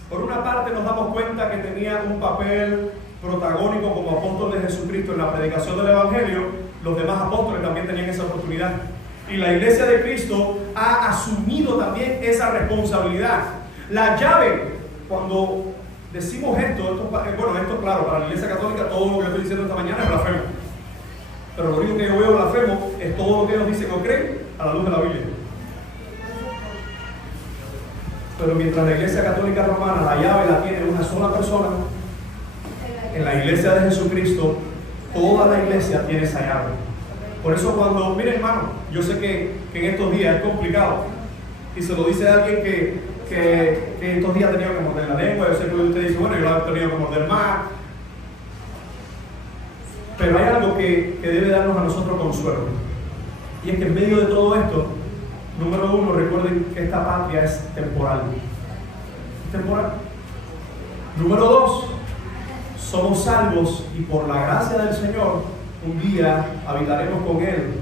por una parte nos damos cuenta que tenía un papel protagónico como apóstol de Jesucristo en la predicación del Evangelio. Los demás apóstoles también tenían esa oportunidad. Y la iglesia de Cristo ha asumido también esa responsabilidad. La llave, cuando decimos esto claro, para la iglesia católica todo lo que estoy diciendo esta mañana es blasfemo. Pero lo único que yo veo blasfemo es todo lo que ellos dicen o creen a la luz de la Biblia. Pero mientras la iglesia católica romana la llave la tiene una sola persona, en la iglesia de Jesucristo toda la iglesia tiene esa llave. Por eso cuando, miren hermano, yo sé que en estos días es complicado y se lo dice a alguien que estos días ha tenido que morder la lengua. Yo sé que usted dice, bueno, yo la he tenido que morder más, pero hay algo que debe darnos a nosotros consuelo, y es que en medio de todo esto, número uno, recuerden que esta patria es temporal. Es temporal. Número dos, somos salvos y por la gracia del Señor un día habitaremos con Él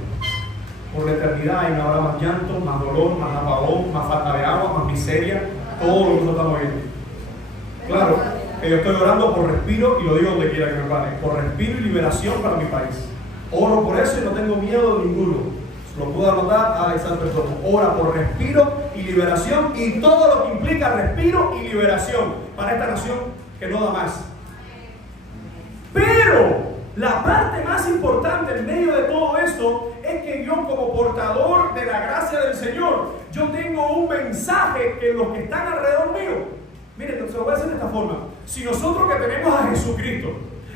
por la eternidad y no habrá más llanto, más dolor, más apagón, más falta de agua, más miseria, todo lo que nosotros estamos viendo. Claro, que yo estoy orando por respiro, y lo digo donde quiera que me pare, por respiro y liberación para mi país. Oro por eso y no tengo miedo de ninguno. Lo puedo anotar a Alexander Torres. Ora por respiro y liberación y todo lo que implica respiro y liberación para esta nación que no da más. Pero la parte más importante en medio de todo esto es que yo, como portador de la gracia del Señor, yo tengo un mensaje que los que están alrededor mío, miren, se lo voy a decir de esta forma: si nosotros que tenemos a Jesucristo,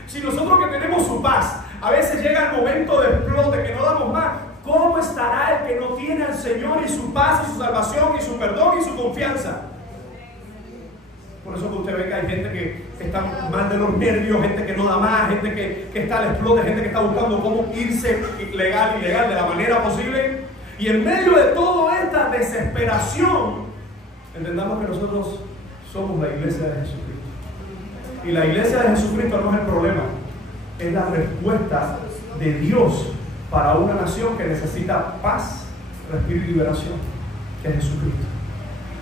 si nosotros que tenemos su paz, a veces llega el momento de explote que no damos más, ¿cómo estará el que no tiene al Señor y su paz y su salvación y su perdón y su confianza? Por eso que usted ve que hay gente que está mal de los nervios, gente que no da más, gente que está al explote, gente que está buscando cómo irse legal y ilegal de la manera posible. Y en medio de toda esta desesperación, entendamos que nosotros somos la iglesia de Jesucristo. Y la iglesia de Jesucristo no es el problema, es la respuesta de Dios para una nación que necesita paz, respiro y liberación, que es Jesucristo.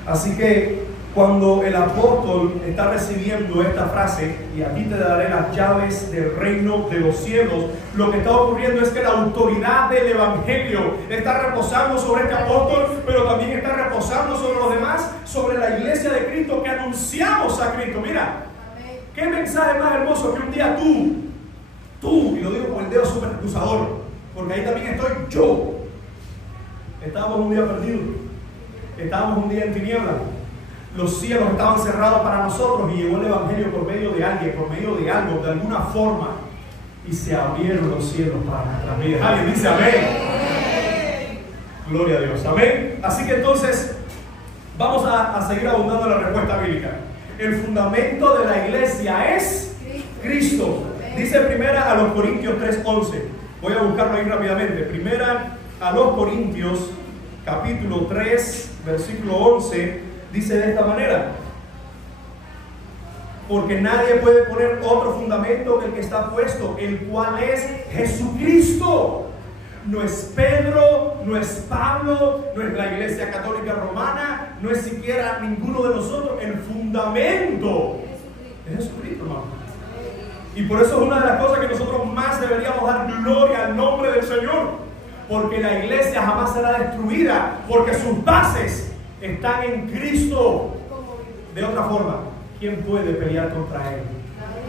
Así que cuando el apóstol está recibiendo esta frase, y a ti te daré las llaves del reino de los cielos, lo que está ocurriendo es que la autoridad del evangelio está reposando sobre este apóstol, pero también está reposando sobre los demás, sobre la iglesia de Cristo que anunciamos a Cristo. Mira, qué mensaje más hermoso que un día tú, y lo digo con el dedo súper acusador, porque ahí también estoy yo. Estábamos un día perdidos, estábamos un día en tinieblas. Los cielos estaban cerrados para nosotros y llegó el evangelio por medio de alguien, por medio de algo, de alguna forma, y se abrieron los cielos para nuestras vidas. Alguien dice amén. Gloria a Dios, amén. Así que entonces vamos a seguir abundando en la respuesta bíblica. El fundamento de la iglesia es Cristo. Dice primera a los Corintios 3:11. Voy a buscarlo ahí rápidamente. Primera a los Corintios capítulo 3, versículo 11, dice de esta manera: porque nadie puede poner otro fundamento que el que está puesto, el cual es Jesucristo. No es Pedro, no es Pablo, no es la Iglesia Católica Romana, no es siquiera ninguno de nosotros. El fundamento es Jesucristo, hermano. Y por eso es una de las cosas que nosotros más deberíamos dar gloria al nombre del Señor, porque la iglesia jamás será destruida, porque sus bases están en Cristo. De otra forma, ¿quién puede pelear contra Él?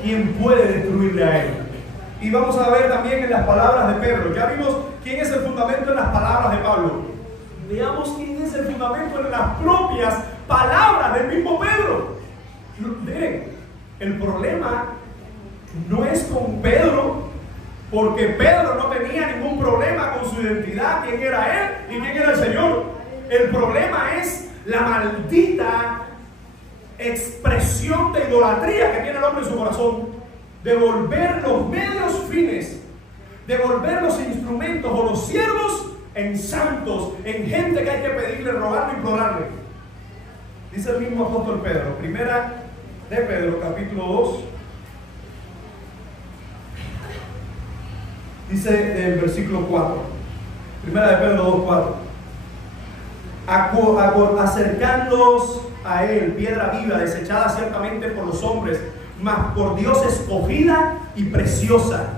¿Quién puede destruirle a Él? Y vamos a ver también en las palabras de Pedro. Ya vimos quién es el fundamento en las palabras de Pablo. Veamos quién es el fundamento en las propias palabras del mismo Pedro. Miren, el problema no es con Pedro, porque Pedro no tenía ningún problema con su identidad, quién era él y quién era el Señor. El problema es la maldita expresión de idolatría que tiene el hombre en su corazón, de volver los medios fines, de volver los instrumentos o los siervos en santos, en gente que hay que pedirle, rogarle y implorarle. Dice el mismo apóstol Pedro, primera de Pedro, capítulo 2, dice del versículo 4, primera de Pedro 2:4, acercándoos a Él, piedra viva, desechada ciertamente por los hombres, mas por Dios escogida y preciosa.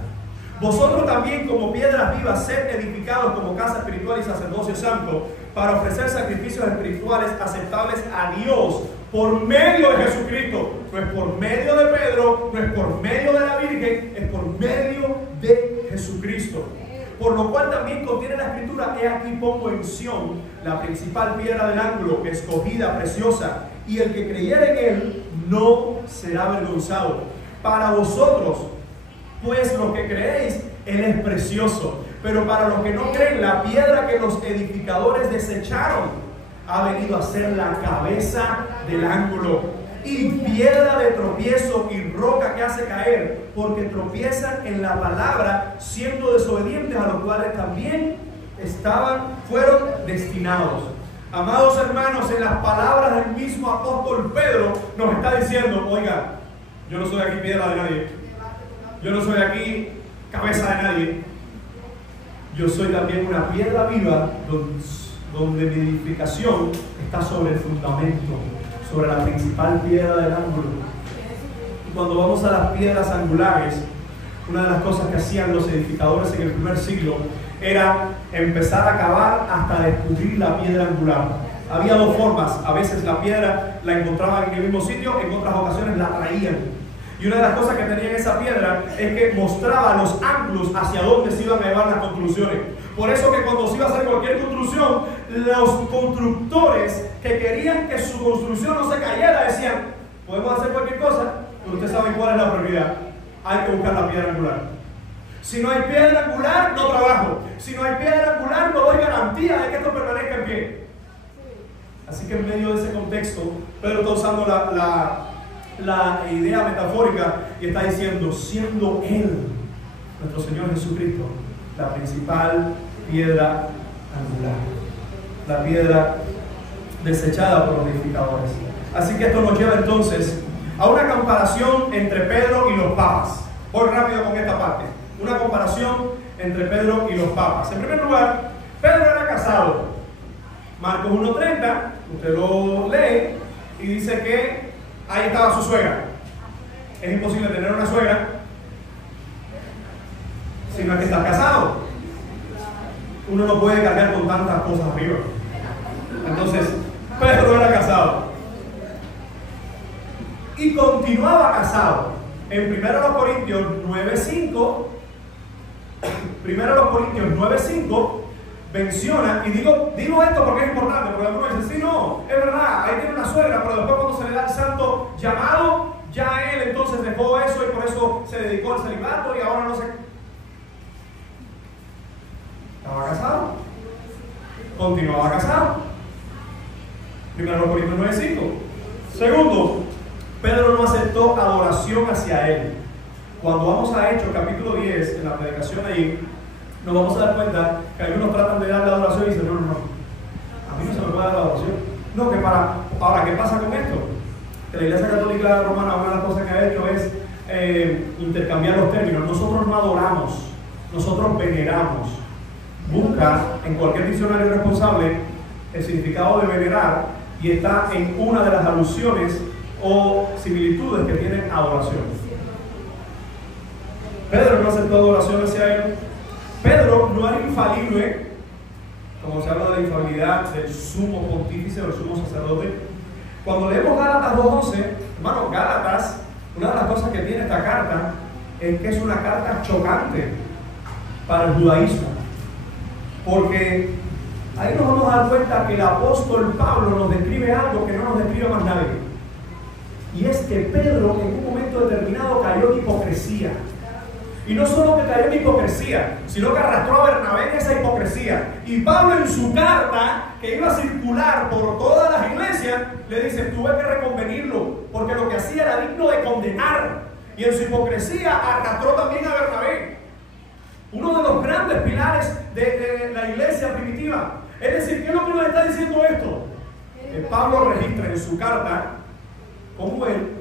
Vosotros también, como piedras vivas, sed edificados como casa espiritual y sacerdocio santo, para ofrecer sacrificios espirituales aceptables a Dios por medio de Jesucristo. No es por medio de Pedro, no es por medio de la Virgen, es por medio de Jesucristo. Por lo cual también contiene la Escritura: he aquí pongo en Sión la principal piedra del ángulo, escogida, preciosa, y el que creyere en Él no será avergonzado. Para vosotros, pues los que creéis, Él es precioso. Pero para los que no creen, la piedra que los edificadores desecharon ha venido a ser la cabeza del ángulo, y piedra de tropiezo y roca que hace caer, porque tropiezan en la palabra, siendo desobedientes, a los cuales también fueron destinados. Amados hermanos, en las palabras del mismo apóstol Pedro nos está diciendo: oiga, yo no soy aquí piedra de nadie, yo no soy aquí cabeza de nadie, yo soy también una piedra viva donde mi edificación está sobre el fundamento, sobre la principal piedra del ángulo. Y cuando vamos a las piedras angulares, una de las cosas que hacían los edificadores en el primer siglo era empezar a cavar hasta descubrir la piedra angular. Había dos formas: a veces la piedra la encontraban en el mismo sitio, en otras ocasiones la traían. Y una de las cosas que tenía esa piedra es que mostraba los ángulos hacia dónde se iban a llevar las construcciones. Por eso que cuando se iba a hacer cualquier construcción, los constructores que querían que su construcción no se cayera decían: podemos hacer cualquier cosa, pero usted sabe cuál es la prioridad. Hay que buscar la piedra angular. Si no hay piedra angular, no trabajo. Si no hay piedra angular, no doy garantía de que esto permanezca en pie. Así que en medio de ese contexto, Pedro está usando la idea metafórica y está diciendo: siendo Él, nuestro Señor Jesucristo, la principal piedra angular, la piedra desechada por los edificadores. Así que esto nos lleva entonces a una comparación entre Pedro y los papas. Voy rápido con esta parte. Una comparación entre Pedro y los papas. En primer lugar, Pedro era casado. Marcos 1:30, usted lo lee y dice que ahí estaba su suegra. Es imposible tener una suegra si no es que estás casado. Uno no puede cargar con tantas cosas arriba. Entonces, Pedro era casado y continuaba casado. En 1 Corintios 9:5 menciona, y digo esto porque es importante, porque algunos dicen: sí, no, es verdad, ahí tiene una suegra, pero después cuando se le da el santo llamado, ya él entonces dejó eso y por eso se dedicó al celibato y ahora no sé. Estaba casado, continuaba casado. 1 Corintios 9:5. Segundo, Pedro no aceptó adoración hacia él. Cuando vamos a Hechos capítulo 10, en la predicación ahí, nos vamos a dar cuenta que algunos tratan de darle adoración y dicen: no, puede dar la adoración. No, que para... Ahora, ¿qué pasa con esto? Que la Iglesia Católica Romana, una de las cosas que ha hecho es intercambiar los términos. Nosotros no adoramos, nosotros veneramos. Busca en cualquier diccionario responsable el significado de venerar y está en una de las alusiones o similitudes que tienen adoración. Pedro no aceptó adoración hacia él. Pedro no era infalible, como se habla de la infalibilidad del sumo pontífice o el sumo sacerdote. Cuando leemos Gálatas 2:11, hermano, Gálatas, una de las cosas que tiene esta carta es que es una carta chocante para el judaísmo, porque ahí nos vamos a dar cuenta que el apóstol Pablo nos describe algo que no nos describe más nadie, y es que Pedro en un momento determinado cayó en hipocresía. Y no solo que cayó en hipocresía, sino que arrastró a Bernabé en esa hipocresía. Y Pablo en su carta, que iba a circular por todas las iglesias, le dice, tuve que reconvenirlo, porque lo que hacía era digno de condenar. Y en su hipocresía arrastró también a Bernabé, uno de los grandes pilares de la iglesia primitiva. Es decir, ¿qué es lo que nos está diciendo esto? Que Pablo registra en su carta cómo él,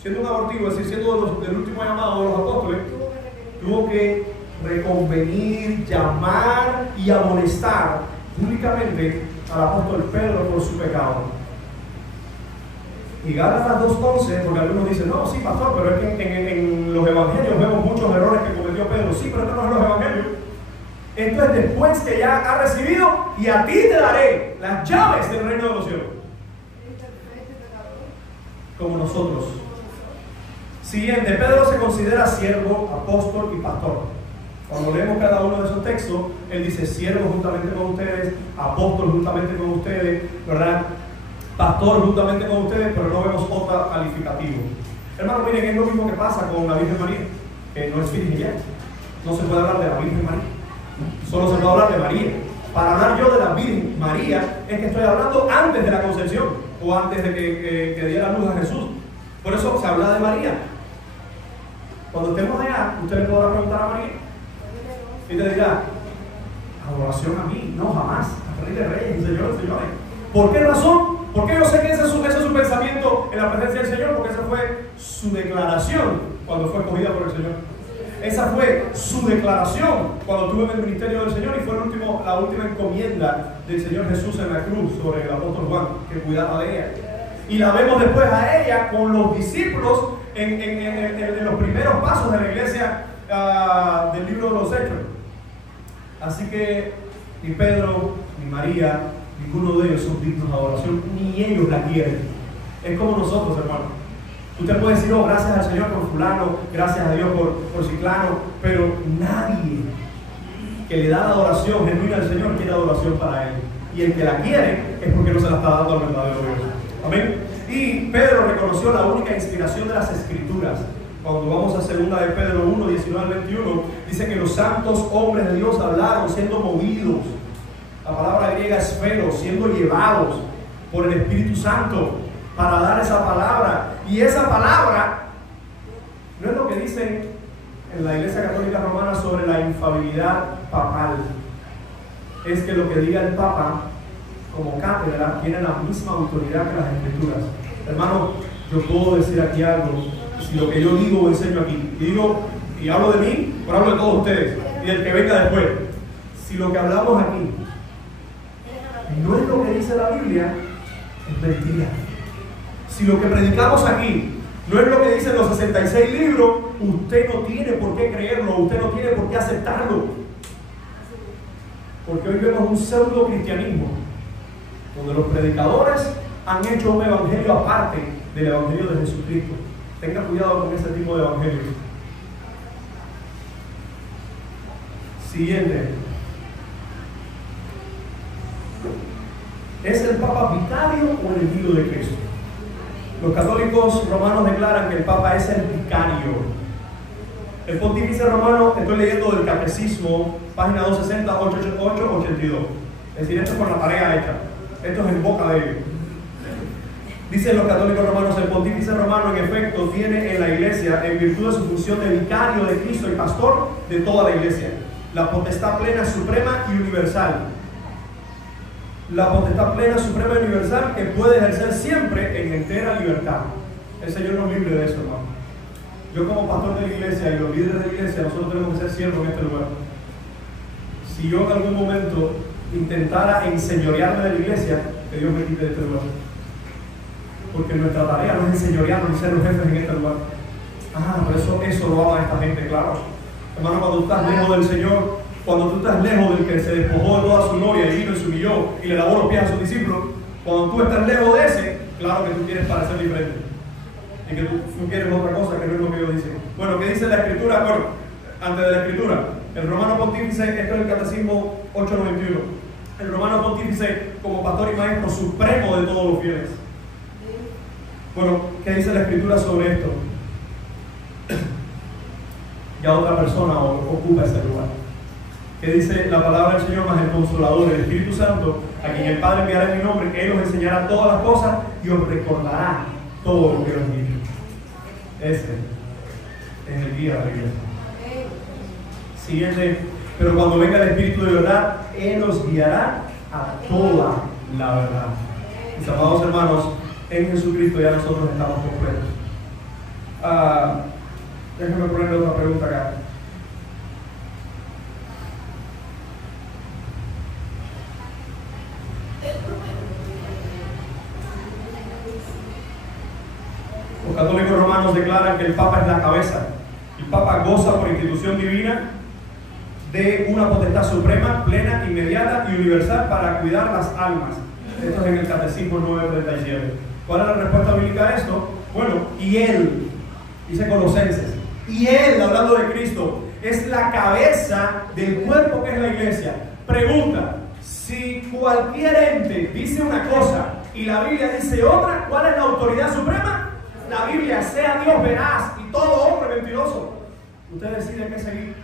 siendo un abortivo, es decir, siendo del último llamado de los apóstoles, tuvo que reconvenir, llamar y amonestar públicamente al apóstol Pedro por su pecado. Y Gálatas 2:11, porque algunos dicen, no, sí, pastor, pero es que en los evangelios vemos muchos errores que cometió Pedro. Sí, pero esto no es los evangelios. Esto es después que ya ha recibido, y a ti te daré las llaves del reino de los cielos. Como nosotros. Siguiente, Pedro se considera siervo, apóstol y pastor. Cuando leemos cada uno de esos textos, él dice siervo juntamente con ustedes, apóstol juntamente con ustedes, ¿verdad? Pastor juntamente con ustedes, pero no vemos otro calificativo. Hermano, miren, es lo mismo que pasa con la Virgen María, que no es virgen ya. No se puede hablar de la Virgen María, solo se puede hablar de María. Para hablar yo de la Virgen María, es que estoy hablando antes de la concepción, o antes de que diera luz a Jesús. Por eso se habla de María. Cuando estemos allá, usted le podrá preguntar a María y te dirá, adoración a mí, no, jamás, a Rey de Reyes y Señor de Señores. ¿Por qué razón? Porque yo sé que ese es su pensamiento en la presencia del Señor, porque esa fue su declaración cuando fue escogida por el Señor. Esa fue su declaración cuando estuvo en el ministerio del Señor, y fue la última encomienda del Señor Jesús en la cruz sobre el apóstol Juan, que cuidaba de ella. Y la vemos después a ella con los discípulos en los primeros pasos de la iglesia del libro de los Hechos. Así que ni Pedro, ni María, ninguno de ellos son dignos de adoración, ni ellos la quieren. Es como nosotros, hermano. Usted puede decir, oh, gracias al Señor por fulano, gracias a Dios por ciclano, pero nadie que le da la adoración genuina al Señor quiere adoración para él. Y el que la quiere es porque no se la está dando al verdadero Dios. Amén. Y Pedro reconoció la única inspiración de las Escrituras. Cuando vamos a 2 de Pedro 1, 19 al 21, dice que los santos hombres de Dios hablaron siendo movidos. La palabra griega es fero, siendo llevados por el Espíritu Santo para dar esa palabra. Y esa palabra no es lo que dicen en la Iglesia Católica Romana sobre la infalibilidad papal. Es que lo que diga el Papa como cátedra tiene la misma autoridad que las Escrituras. Hermano, yo puedo decir aquí algo. Si lo que yo digo o enseño aquí, y hablo de mí, pero hablo de todos ustedes y del que venga después. Si lo que hablamos aquí no es lo que dice la Biblia, es mentira. Si lo que predicamos aquí no es lo que dicen los 66 libros, usted no tiene por qué creerlo, usted no tiene por qué aceptarlo. Porque hoy vemos un pseudo cristianismo donde los predicadores han hecho un evangelio aparte del evangelio de Jesucristo. Tenga cuidado con ese tipo de evangelio. Siguiente. ¿Es el Papa vicario o el enemigo de Cristo? Los católicos romanos declaran que el Papa es el vicario. El pontífice romano, estoy leyendo del Catecismo, página 260, 882. Es decir, esto es con la tarea hecha. Esto es en boca de ellos. Dicen los católicos romanos, el pontífice romano en efecto tiene en la iglesia, en virtud de su función de vicario de Cristo y pastor de toda la iglesia, la potestad plena, suprema y universal. la potestad plena, suprema y universal que puede ejercer siempre en entera libertad. El Señor nos libre de eso, hermano. Yo como pastor de la iglesia y los líderes de la iglesia, nosotros tenemos que ser siervos en este lugar. Si yo en algún momento intentara enseñorearme de la iglesia, que Dios me quite de este lugar. Porque nuestra tarea no es enseñorearnos ni ser los jefes en este lugar. Pero eso lo ama esta gente, claro. Hermano, cuando tú estás lejos del Señor, cuando tú estás lejos del que se despojó de toda su gloria y vino y se humilló y le lavó los pies a sus discípulos, cuando tú estás lejos de ese, claro que tú quieres parecer diferente. Y que tú quieres otra cosa que no es lo que Dios dice. Bueno, ¿qué dice la Escritura? Bueno, antes de la Escritura, el Romano Pontífice, esto es el Catecismo 891. El Romano Pontífice, como pastor y maestro supremo de todos los fieles. Bueno, ¿qué dice la Escritura sobre esto? Ya otra persona ocupa ese lugar. ¿Qué dice la palabra del Señor? Más el Consolador, el Espíritu Santo, a quien el Padre enviará en mi nombre, que Él os enseñará todas las cosas y os recordará todo lo que os digo. Ese es el guía de la iglesia. Siguiente, pero cuando venga el Espíritu de verdad, Él os guiará a toda la verdad. Mis amados hermanos, en Jesucristo ya nosotros estamos completos. Déjenme ponerle otra pregunta acá. Los católicos romanos declaran que el Papa es la cabeza. El Papa goza por institución divina de una potestad suprema, plena, inmediata y universal para cuidar las almas. Esto es en el Catecismo 937. ¿Cuál es la respuesta bíblica a esto? Bueno, y Él, dice Colosenses, y Él, hablando de Cristo, es la cabeza del cuerpo que es la iglesia. Pregunta, si cualquier ente dice una cosa y la Biblia dice otra, ¿cuál es la autoridad suprema? La Biblia, sea Dios veraz y todo hombre mentiroso. Usted decide qué seguir.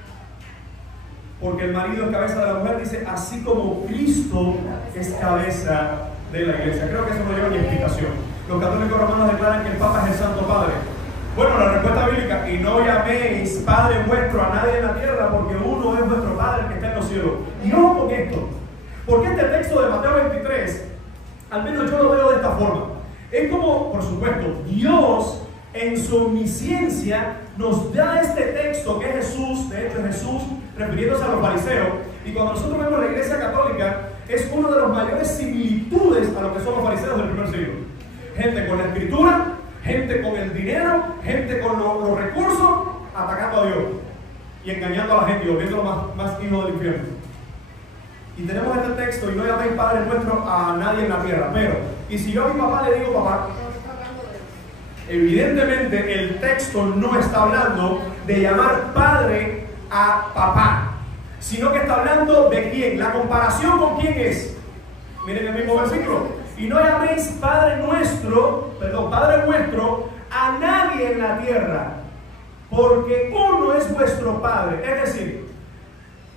Porque el marido es cabeza de la mujer, dice, así como Cristo es cabeza de la iglesia. Creo que eso no lleva ni explicación. Los católicos romanos declaran que el Papa es el Santo Padre. Bueno, la respuesta bíblica, y no llaméis Padre vuestro a nadie en la tierra, porque uno es vuestro Padre que está en los cielos. Y ojo con esto, porque este texto de Mateo 23, al menos yo lo veo de esta forma. Es como, por supuesto, Dios en su omnisciencia nos da este texto que es Jesús, de hecho Jesús refiriéndose a los fariseos, y cuando nosotros vemos la iglesia católica es una de las mayores similitudes a lo que son los fariseos del primer siglo. Gente con la escritura, gente con el dinero, gente con los recursos, atacando a Dios y engañando a la gente y volviéndolo más hijo del infierno. Y tenemos este texto, y no llaméis Padre nuestro a nadie en la tierra, pero, y si yo a mi papá le digo papá, evidentemente el texto no está hablando de llamar padre a papá, sino que está hablando de quién. La comparación con quién es. Miren el mismo versículo. Y no llaméis Padre nuestro a nadie en la tierra, porque uno es vuestro Padre. Es decir,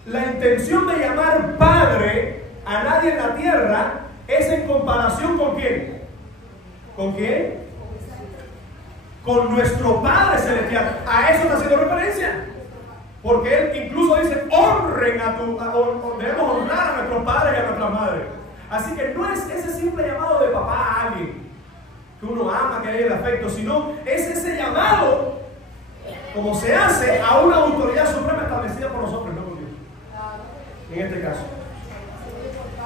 la intención de llamar Padre a nadie en la tierra es en comparación con quién. ¿Con quién? Con nuestro Padre Celestial. A eso está haciendo referencia. Porque Él incluso dice, debemos honrar a nuestros padres y a nuestras madres. Así que no es ese simple llamado de papá a alguien que uno ama, que hay el afecto, sino es ese llamado, como se hace, a una autoridad suprema establecida por nosotros, no por Dios. En este caso,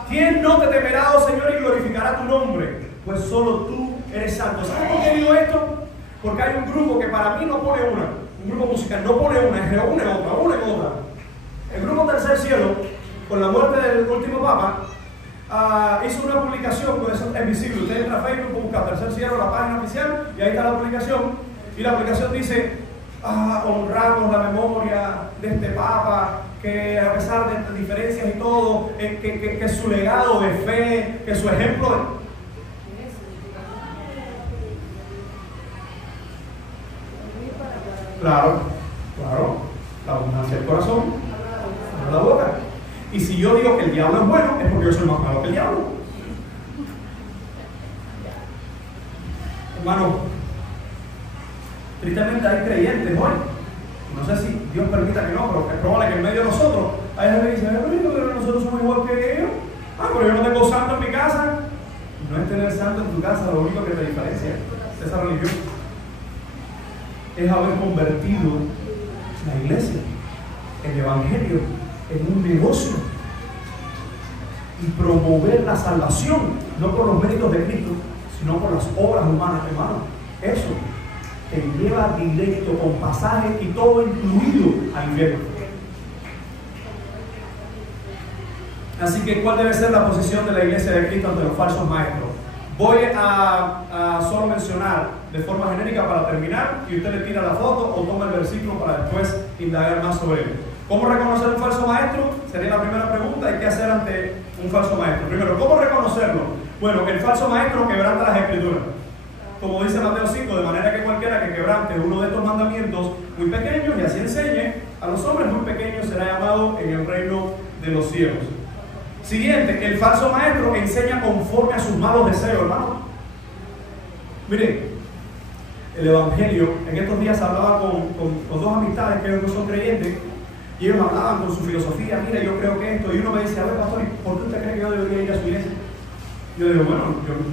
¿quién no te temerá, oh Señor, y glorificará tu nombre? Pues solo tú eres santo. ¿Sabes por qué digo esto? Porque hay un grupo que para mí no pone una, un grupo musical no pone una, es una en otra, una en otra. El grupo Tercer Cielo, con la muerte del último Papa, hizo una publicación, pues eso es visible. Usted entra a Facebook, busca Tercer Cielo, la página oficial, y ahí está la publicación. Y la publicación dice, honramos la memoria de este Papa, que a pesar de diferencias y todo, que su legado de fe, que su ejemplo de... Claro, la abundancia del corazón, no la boca. Y si yo digo que el diablo es bueno, es porque yo soy más malo que el diablo. Hermano, tristemente hay creyentes hoy, no sé si Dios permita que no, pero es probable que en medio de nosotros hay gente que dice, pero nosotros somos igual que ellos, Ah, pero yo no tengo santo en mi casa. No es tener santo en tu casa lo único que te diferencia de esa religión. Es haber convertido la iglesia, el evangelio, en un negocio y promover la salvación, no por los méritos de Cristo, sino por las obras humanas, hermano. Eso te lleva directo con pasaje y todo incluido al infierno. Así que, ¿cuál debe ser la posición de la iglesia de Cristo ante los falsos maestros? Voy a solo mencionar de forma genérica para terminar, y usted le tira la foto o toma el versículo para después indagar más sobre él. ¿Cómo reconocer un falso maestro? Sería la primera pregunta. ¿Y qué hacer ante un falso maestro? Primero, ¿cómo reconocerlo? Bueno, el falso maestro quebranta las escrituras. Como dice Mateo 5, de manera que cualquiera que quebrante uno de estos mandamientos muy pequeños y así enseñe a los hombres muy pequeños será llamado en el reino de los cielos. Siguiente, el falso maestro enseña conforme a sus malos deseos, hermano. Mire, el evangelio, en estos días hablaba con dos amistades que no son creyentes, y ellos hablaban con su filosofía. Mira, yo creo que esto, y uno me dice, a ver, pastor, ¿por qué usted cree que yo debería ir a su iglesia? Yo digo, bueno,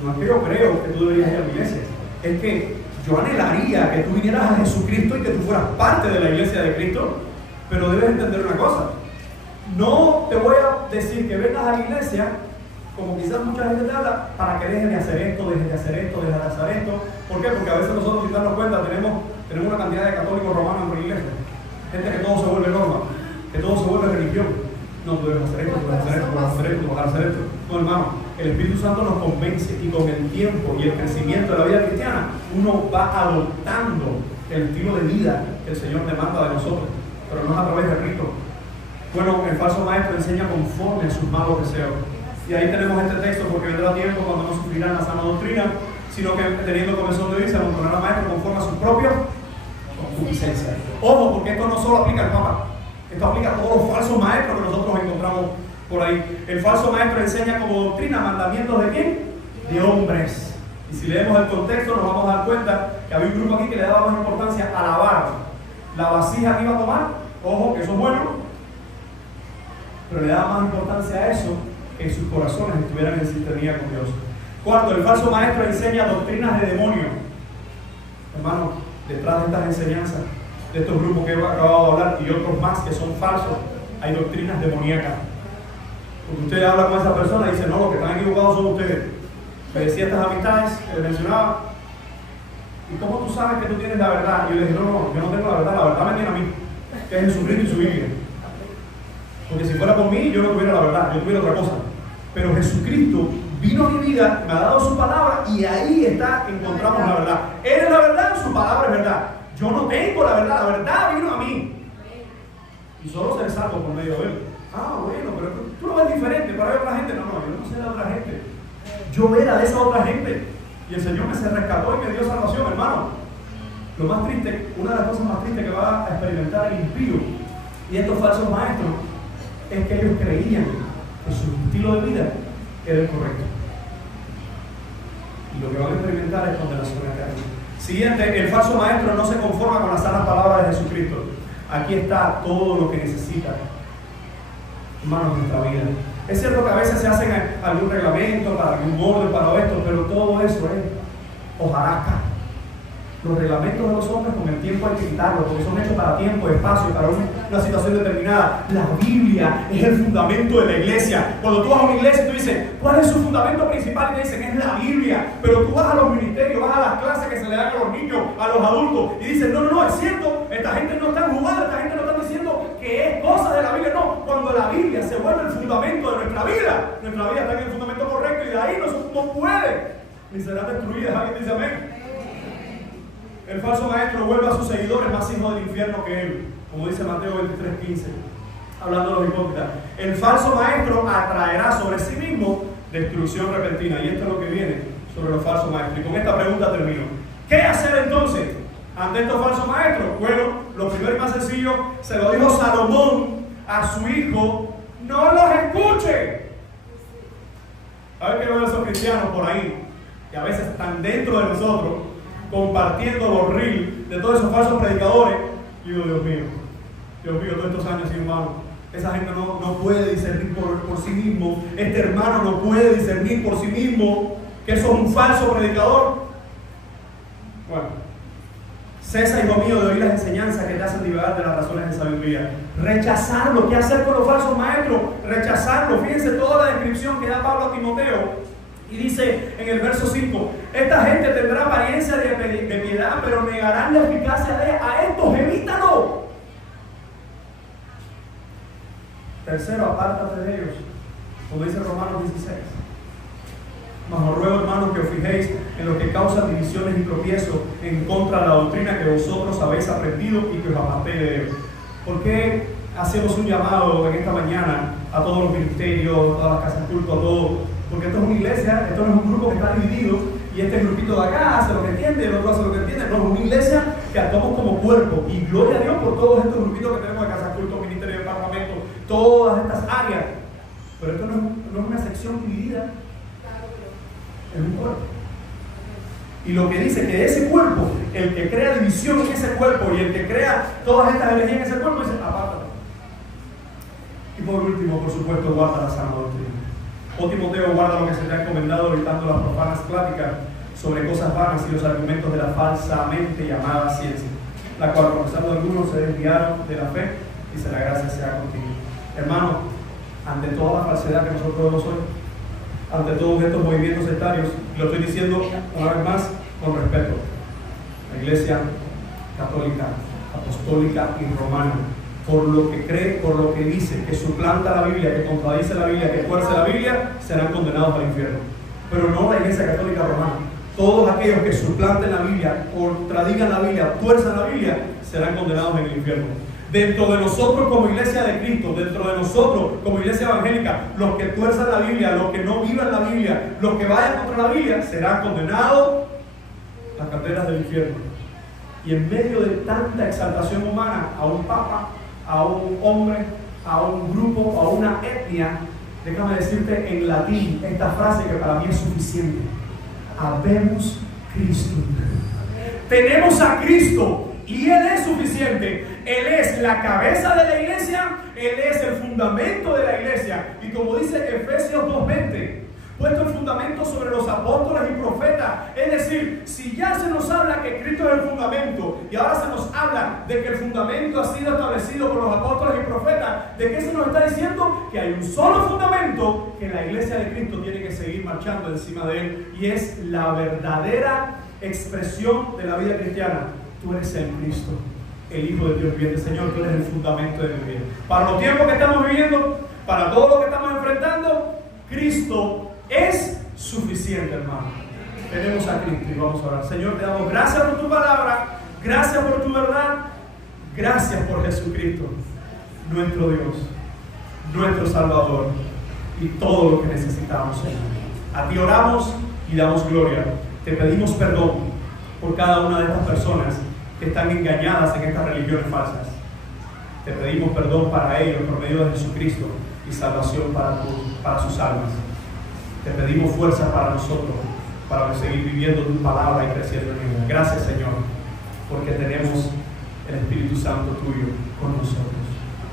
no es que yo creo que tú deberías ir a mi iglesia, es que yo anhelaría que tú vinieras a Jesucristo y que tú fueras parte de la iglesia de Cristo, pero debes entender una cosa. No te voy a decir que vengas a la iglesia, como quizás mucha gente te habla, para que dejes de hacer esto, dejes de hacer esto, dejes de hacer esto. ¿Por qué? Porque a veces nosotros, sin darnos cuenta, tenemos una cantidad de católicos romanos en la iglesia. Gente que todo se vuelve norma, que todo se vuelve religión. No, tú debes hacer esto, tú debes hacer esto, tú debes hacer esto, tú debes hacer esto. No, hermano, el Espíritu Santo nos convence y con el tiempo y el crecimiento de la vida cristiana, uno va adoptando el estilo de vida que el Señor demanda de nosotros, pero no es a través de Cristo. Bueno, el falso maestro enseña conforme a sus malos deseos. Y ahí tenemos este texto, porque vendrá tiempo cuando no sufrirán la sana doctrina, sino que teniendo comezón de vista, abandonará al maestro conforme a sus propios concupiscencias. Ojo, porque esto no solo aplica al Papa, esto aplica a todos los falsos maestros que nosotros encontramos por ahí. El falso maestro enseña como doctrina mandamientos ¿de quién? De hombres. Y si leemos el contexto, nos vamos a dar cuenta que había un grupo aquí que le daba más importancia a lavar la vasija que iba a tomar. Ojo, que eso es bueno, pero le daba más importancia a eso que sus corazones estuvieran en sintonía con Dios. Cuarto, el falso maestro enseña doctrinas de demonio. Hermano, detrás de estas enseñanzas, de estos grupos que he acabado de hablar y otros más que son falsos, hay doctrinas demoníacas. Porque usted habla con esa persona y dice, no, los que están equivocados son ustedes. Me decía estas amistades que le mencionaba, ¿y cómo tú sabes que tú tienes la verdad? Y yo le dije, no, yo no tengo la verdad me tiene a mí, que es Jesucristo y su Biblia. Porque si fuera por mí, yo no tuviera la verdad, yo tuviera otra cosa. Pero Jesucristo vino a mi vida, me ha dado su palabra y ahí encontramos la verdad. Él es la verdad, su palabra es verdad. Yo no tengo la verdad vino a mí. Y solo se salvo por medio de él. Ah, bueno, pero tú lo ves diferente, para ver otra gente. No, yo no sé la otra gente. Yo era de esa otra gente. Y el Señor me se rescató y me dio salvación, hermano. Lo más triste, una de las cosas más tristes que va a experimentar el impío y estos falsos maestros es que ellos creían que su estilo de vida era el correcto. Y lo que van a experimentar es condenación eterna. Siguiente, el falso maestro no se conforma con las sanas palabras de Jesucristo. Aquí está todo lo que necesita, hermanos, en nuestra vida. Es cierto que a veces se hacen algún reglamento para algún orden, para esto, pero todo eso es hojarasca. Los reglamentos de los hombres con el tiempo hay que quitarlos, porque son hechos para tiempo, espacio, para una situación determinada. La Biblia es el fundamento de la iglesia. Cuando tú vas a una iglesia y tú dices, ¿cuál es su fundamento principal? Y te dicen, es la Biblia. Pero tú vas a los ministerios, vas a las clases que se le dan a los niños, a los adultos, y dices, no, es cierto, esta gente no está jugando, esta gente no está diciendo que es cosa de la Biblia. No, cuando la Biblia se vuelve el fundamento de nuestra vida está en el fundamento correcto y de ahí no puede ni será destruida. ¿Alguien dice amén? El falso maestro vuelve a sus seguidores más hijos del infierno que él, como dice Mateo 23:15, hablando de los hipócritas. El falso maestro atraerá sobre sí mismo destrucción repentina. Y esto es lo que viene sobre los falsos maestros. Y con esta pregunta termino. ¿Qué hacer entonces ante estos falsos maestros? Bueno, lo primero y más sencillo, se lo dijo Salomón a su hijo: no los escuche. A ver qué veo esos cristianos por ahí, que a veces están dentro de nosotros, compartiendo los reels de todos esos falsos predicadores. Y digo, Dios mío, todos estos años sin hermano, Esa gente no puede discernir por sí mismo. Este hermano no puede discernir por sí mismo que eso es un falso predicador. Bueno, cesa, hijo mío, de oír las enseñanzas que te hacen divagar de las razones de sabiduría. Rechazarlo. ¿Qué hacer con los falsos maestros? Rechazarlo. Fíjense toda la descripción que da Pablo a Timoteo. Y dice en el verso 5: esta gente tendrá apariencia de piedad, pero negarán la eficacia a estos. Evítalo. Tercero, apártate de ellos, como dice Romanos 16. Mas os ruego, hermanos, que os fijéis en lo que causa divisiones y tropiezos en contra de la doctrina que vosotros habéis aprendido y que os apartéis de ellos. ¿Por qué hacemos un llamado en esta mañana a todos los ministerios, a todas las casas de culto, a todos? Porque esto es una iglesia, esto no es un grupo que está dividido y este grupito de acá hace lo que entiende, el otro hace lo que entiende. No, es una iglesia que actuamos como cuerpo. Y gloria a Dios por todos estos grupitos que tenemos de casas de culto, ministerio de parlamento, todas estas áreas. Pero esto no es una sección dividida, es un cuerpo. Y lo que dice que ese cuerpo, el que crea división en ese cuerpo y el que crea todas estas herejías en ese cuerpo, dice: apártate. Y por último, por supuesto, guarda la sana doctrina. Oh Timoteo, guarda lo que se te ha encomendado, evitando las profanas pláticas sobre cosas vanas y los argumentos de la falsamente llamada ciencia, la cual, profesando algunos, se desviaron de la fe, y se la gracia sea contigo. Hermano, ante toda la falsedad que nosotros vemos hoy, ante todos estos movimientos sectarios, lo estoy diciendo una vez más con respeto, la Iglesia católica, apostólica y romana, por lo que cree, por lo que dice, que suplanta la Biblia, que contradice la Biblia, que tuerce la Biblia, serán condenados al infierno. Pero no la Iglesia católica romana. Todos aquellos que suplanten la Biblia, contradigan la Biblia, tuerzan la Biblia, serán condenados en el infierno. Dentro de nosotros como iglesia de Cristo, dentro de nosotros como iglesia evangélica, los que tuerzan la Biblia, los que no vivan la Biblia, los que vayan contra la Biblia, serán condenados a las carreras del infierno. Y en medio de tanta exaltación humana, a un papa, a un hombre, a un grupo, a una etnia, déjame decirte en latín esta frase que para mí es suficiente: habemos Cristo. Tenemos a Cristo y Él es suficiente. Él es la cabeza de la iglesia, Él es el fundamento de la iglesia. Y como dice Efesios 2:20, puesto el fundamento sobre los apóstoles y profetas. Es decir, si ya se nos habla que Cristo es el fundamento y ahora se nos habla de que el fundamento ha sido establecido por los apóstoles y profetas, ¿de qué se nos está diciendo? Que hay un solo fundamento que la iglesia de Cristo tiene que seguir marchando encima de él, y es la verdadera expresión de la vida cristiana. Tú eres el Cristo, el Hijo de Dios viviente. Señor, tú eres el fundamento de mi vida. Para los tiempos que estamos viviendo, para todo lo que estamos enfrentando, Cristo es suficiente, hermano. Tenemos a Cristo y vamos a orar. Señor, te damos gracias por tu palabra, gracias por tu verdad, gracias por Jesucristo, nuestro Dios, nuestro Salvador y todo lo que necesitamos, Señor. A ti oramos y damos gloria. Te pedimos perdón por cada una de estas personas que están engañadas en estas religiones falsas. Te pedimos perdón para ellos por medio de Jesucristo y salvación para sus almas. Te pedimos fuerza para nosotros, para seguir viviendo tu palabra y creciendo en ella. Gracias, Señor, porque tenemos el Espíritu Santo tuyo con nosotros.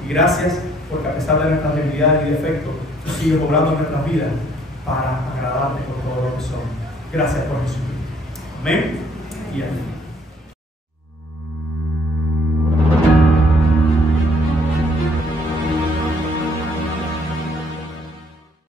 Y gracias porque a pesar de nuestras debilidades y defectos, tú sigues obrando en nuestras vidas para agradarte por todo lo que somos. Gracias por Jesucristo. Amén y amén.